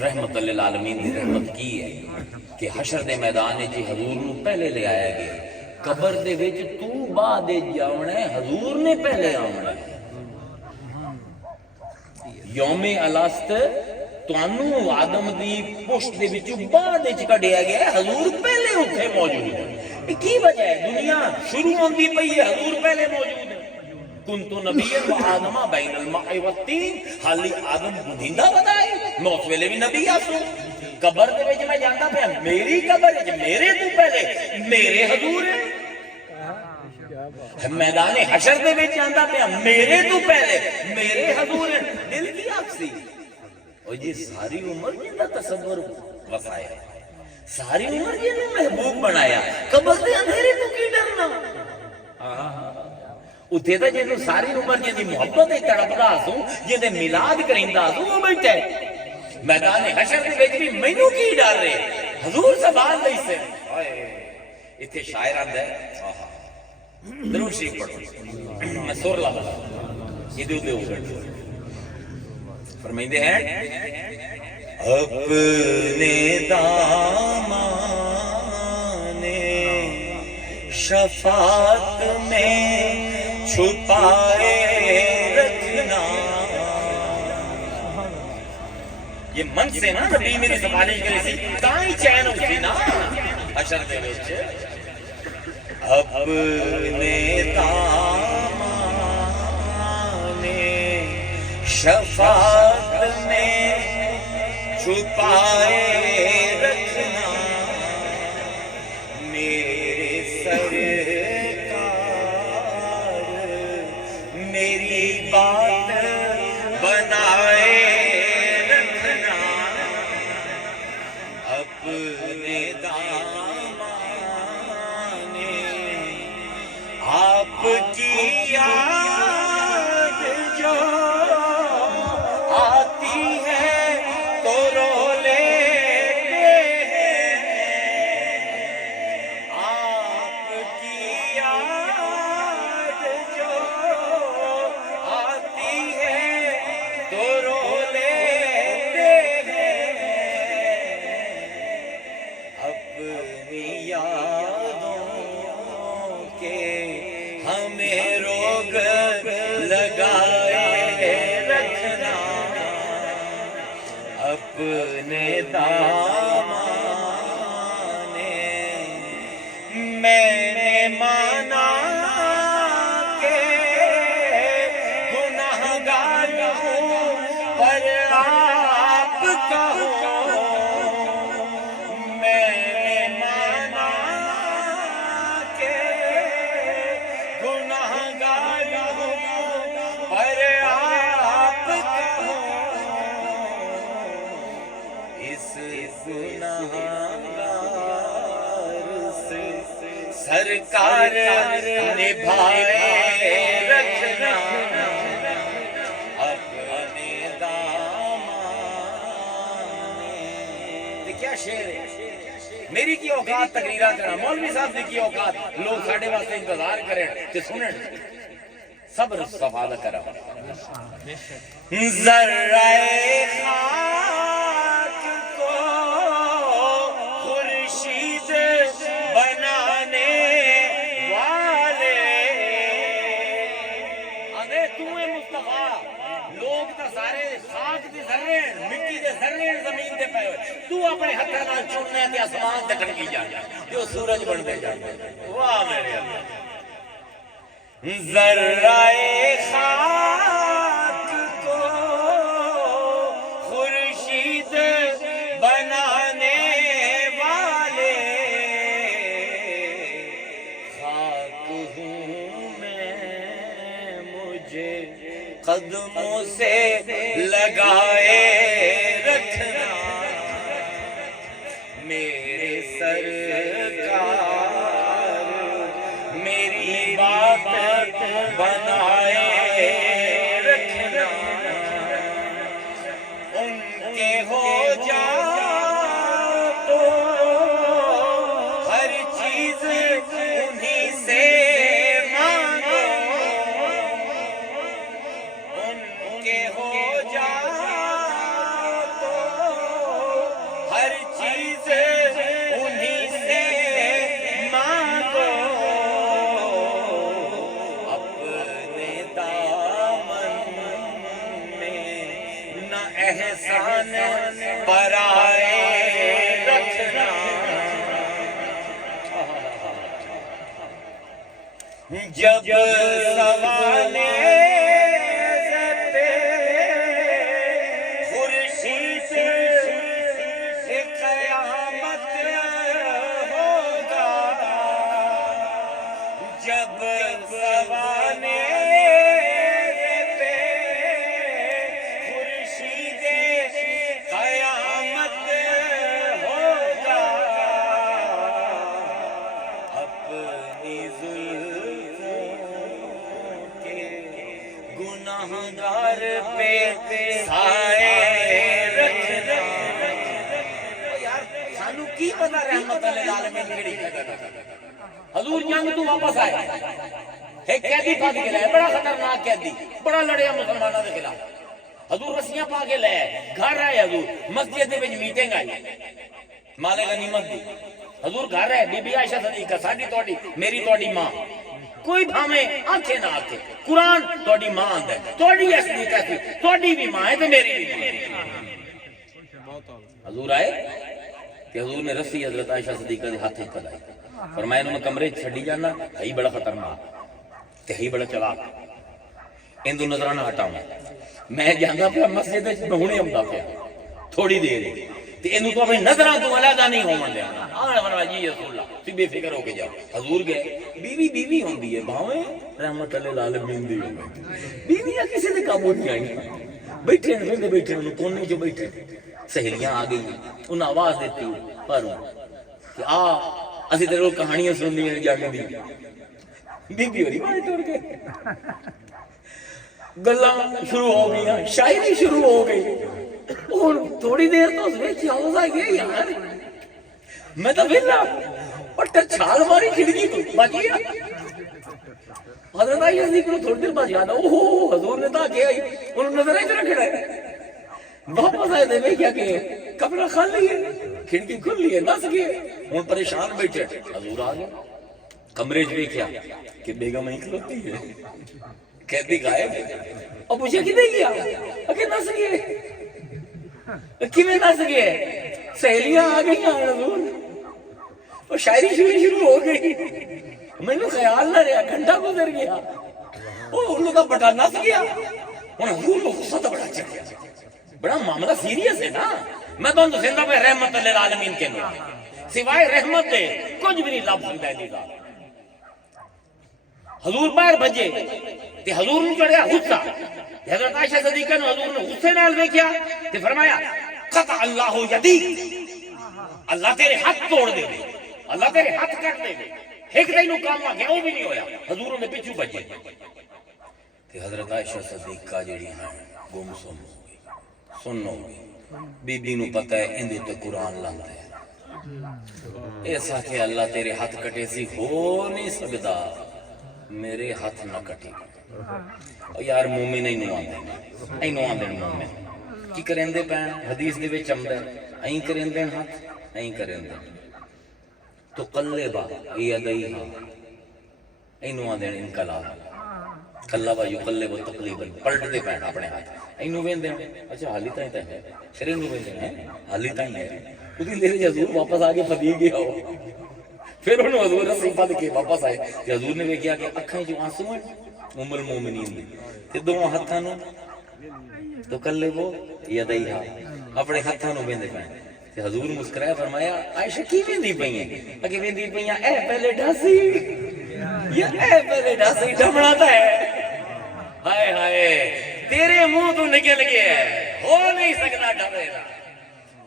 رحمت للعالمین دی رحمت کی ہے کہ حشر دے میدان وچ حضور نو پہلے لے آیا گیا قبر دے وچ تو بعد جاونا ہے حضور نے پہلے آونا ہے یوم الست تانوں آدم دی پشت دے وچ بعد وچ کڈیا گیا ہے حضور پہلے اوتھے موجود ہے کی وجہ ہے دنیا شروع ہوندی پئی ہے حضور پہلے موجود ہے کنت نبی و آدم بین الماء والطین حالی آدم بدھیندا بتائے میں اس ویلے بھی نبی آسوں قبر دے وچ میں جاندا پیا میری قبر وچ میرے تو پہلے میرے حضور ہے میدان حشر دے وچ جاندا پیا میرے تو پہلے میرے حضور ہے دل کی آکسی اور یہ ساری عمر جندا تصور وسایا ساری عمر جنوں محبوب بنایا قبر دے اندھیرے تو کی ڈرنا اتھے تا جنوں ساری عمر جن دی محبت تڑپدا سوں جن دے میلاد کریندا سوں وہ بیٹھا ہے میدان حشر دے وچ بھی مینوں کی ڈر رہے حضور سنبھال لئی سے اتھے شاعر آندا ہے درود شریف پڑھو میں سر لا یہ دے اوپر فرمائندے ہیں اپنے دامان شفاعت میں چھپائے رکھنا. یہ من سے نا نبی میری سفارش کرے سی تاں ہی چین ہوتی نا حشر دے وچ. اپنے دامان شفاعت میں چھپائے رکھنا. میرے سرکار میری بات بنائے رکھنا. اپنے دامان آپ کی یاد جو آتی ہے تو رو لیتے ہیں. آپ کی یاد جو آتی ہے تو رو لیتے ہیں. اپنی یادوں کے ہمیں روگ لگائے رکھنا. اپنے دامان میں نے مانا کہ گناہگار ہوں پر آپ کا ہوں. میں نے مانا کہ گناہگار ہوں پر آپ کا ہوں. اس گناہگار سے سرکار نبھائے رکھنا. اپنے دامان. کیا شعر ہے. میری کی اوقات تقریرہ کرنا, مولوی صاحب کی اوقات لوگ ساڑھے واسطے انتظار کریں کہ سنیں. صبر صفادہ کرا. ذرہ خاک کو خورشید بنانے والے. آدھے تو مصطفیٰ لوگ تا سارے خاک دے ذرے مٹی دے ذرے زمین دے پے ہوئے. تو اپنے ہتھاں نال چننے تے آسمان تے ٹنکی جانا جو سورج بن دے جانا. واہ میرے اللہ. ذرہ خاک کو خورشید بنانے والے. خاک ہوں میں مجھے قدموں سے لگائے رکھنا. میرے سرکار میری بات بنائے رکھنا. ان کے ہو جا تو ہر چیز انہی سے مانگو. ان کے ہو جا تو ہر چیز انہی سے مانگو. اپنے دامن میں نہ احسان پرائے رکھنا. جب سوانے خورشید سے قیامت ہوگا. جب سوانے خورشید قیامت ہوگا. اپنی زلفوں کے گناہگار پہ سائے رکھنا. یار سانو کی پتہ رحمت للعالمین کیڑی حضور جنگ تو واپس آئے. ایک قیدی پا کے لائے, بڑا خطرناک قیدی, بڑا لڑیا مسلمانوں کے خلاف. حضور رسیاں پا کے لائے, گھر آئے حضور, مسجد دے وچ میٹنگ آئی, مال غنیمت دی. حضور گھر ہے بی بی عائشہ صدیقہ ساڈی تہاڈی میری تہاڈی ماں کوئی بھاویں آنکھے نہ آکھے قرآن تہاڈی ماں آندا ہے تہاڈی اصلی کہتی تہاڈی بھی ماں ہے تے میری بھی ماں ہے حضور آئے کہ حضور نے رسی حضرت عائشہ صدیقہ دے ہاتھ پلائی فرمایا میں کمرے چھڈی جانا ہے بڑا خطرناک تے ہے بڑا چلاک اندو نظرانہ ہٹاواں میں جانا پیا مسجد وچ میں ہنے آندا پیا تھوڑی دیر تے اینو تو اپنی نظراں تو علیحدہ نہیں ہون دینا آن فرمایا جی رسول اللہ تسی بے فکر ہو کے جاؤ حضور گئے بیوی بیوی ہوندی ہے بھاویں رحمت للعالمین دی ہوے بیویاں کسی دے قابو نہیں آئی بیٹھے نے بیٹھے نے کونے جو بیٹھے سہیلیاں آ گئی انہاں آواز دیتی پر کہ آ اسی تیرے کو کہانیاں سننی ہیں جانے دی بی بی ہوری باہر ٹر گئے گلاں شروع ہو گئی شاعری شروع ہو گئی اور تھوڑی دیر تو اس میں چاوز آ گیا یار میں تو ویلا اور چھال ماری کھڑکی تو بچ گیا حضرت عائشہ صدیقہ کو تھوڑی دیر بعد یاد آیا اوہ حضور نے تو کیا انہوں نے نظر ادھر کھڑا ہے واپس آئے تھے میں کیا کہ کمرہ خالی ہے کھڑکی کھلی ہے نس گئے ہوں پریشان بیٹھے حضور آ گئے کمرے چ دیکھا کہ بیگم ہی کھلوتی ہے کہتی غائب اور پوچھا کہ نہیں گیا کہ نس گئے کیویں نس گئے سہیلیاں آ گئی حضور اور شاعری شروع ہو گئی مینوں خیال نہ رہا گھنٹہ گزر گیا وہ انہوں کا بٹا نس گیا ہوں حضور کو غصہ تو بڑا چڑھ گیا بڑا معاملہ سیریس ہے نا میں تو زندہ پہ رحمت للعالمین کے نام سوائے رحمت دے کچھ بھی نہیں لفظ سکتا ہے دیدہ حضور باہر بھجے تے حضور نے چڑھیا غصہ حضرت عائشہ صدیقہ نے حضور نے غصے نال دیکھیا تے فرمایا قطع اللہ یدی اللہ تیرے ہاتھ توڑ دے اللہ تیرے ہاتھ کٹ دے ایک دن کام آ گیا وہ بھی نہیں ہویا حضور نے پیچھے بھجے تے حضرت عائشہ صدیقہ جڑی ہیں گم سم ہو گئی سنو بی بی نو پتہ ہے اندے تے قرآن لاندا ہے ایسا کہ اللہ تیرے ہاتھ کٹے سی ہو نہیں سکدا میرے ہاتھ نہ کٹے یار مومن اینو آندے مومن کی کریندے پین حدیث دے وچ آندا ہے این کریندے ہاتھ این کریندے تو قلبا یدیھا اینو آندے انقلاب قلبا یقلب تقلیبا پلٹ دے پین اپنے ہاتھ اینو ویندے اچھا حالی تائیں تے ہے پھر اینو ویندے ہیں حالی تائیں ہے اودی لے حضور واپس آ کے پھدی گیا ہو پھر انہوں حضور رسی پد کے واپس آئے کہ حضور نے دیکھا کہ اکھیں جو آنسو ہیں ام المومنین دی تے دو ہتھاں نو تو کلے وہ یدیھا اپنے ہتھاں نو ویندے پئے تے حضور مسکرایا فرمایا عائشہ کی ویندی پئی ہیں اگے ویندی پئی ہیں اے پہلے ڈھاسی یا اے پہلے ڈھاسی ڈھمڑاتا ہے ہائے ہائے تیرے منہ تو نکل گیا ہے ہو نہیں سکتا ڈھمڑا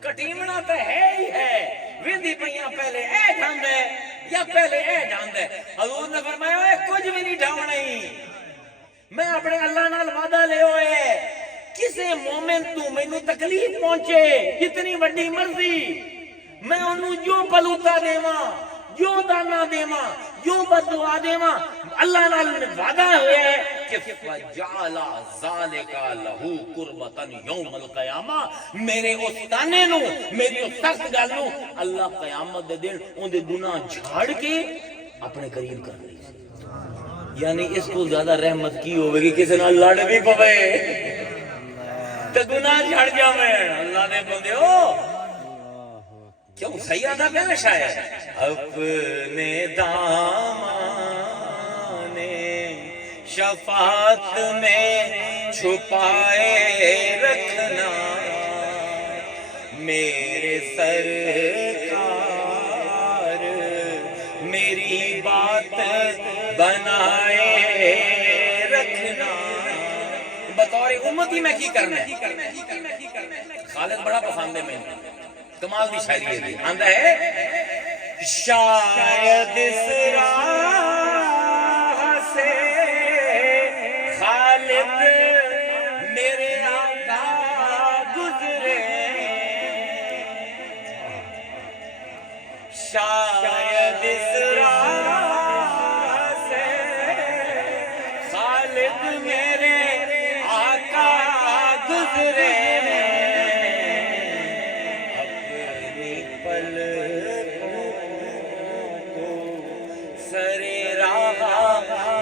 کٹیمنا تو ہے ہی ہے ویندی پئیاں پہلے اے ڈھنگ ہے یا پہلے اے ڈھنگ ہے حضور نے فرمایا اے کچھ بھی نہیں ڈھاونا ہی میں اپنے اللہ نال وعدہ لے ہوئے کسے مومن تو مینوں تکلیف پہنچے جتنی بڑی مرضی میں انہوں جو پلوتا دیواں جو دانا دیواں جو بددعا دیواں اللہ نال وعدہ ہے کہ فجعل ذالک لہو قربتا یوم القیامہ میرے اس تانے نو میری اس سخت گل نو اللہ قیامت دے دن اون دے گناہ جھاڑ کے اپنے قریب کر لے یعنی اس کو زیادہ رحمت کی ہوئے گی کسی نال لڑ بھی پوے تے گناہ جھڑ جاویں اللہ دے بندے ہو کیوں صحیح آدھا پہلے شاید اپنے دامان شفاعت میں چھپائے رکھنا میرے سرکار میری بات بنائے رکھنا بطور امتی میں کی کرنا ہے خالد بڑا پسند ہے میں کمال دی شاعری ہے آندا ہے شاید اس راہ سے خالد میرے آقا گزرے شاید اس راہ سے خالد میرے آقا گزرے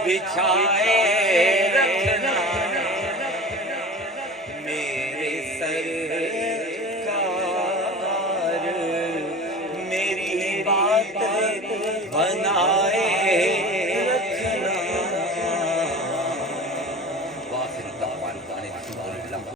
بچھائے رکھنا میرے سرکار، میری بات بنائے رکھنا۔ واخر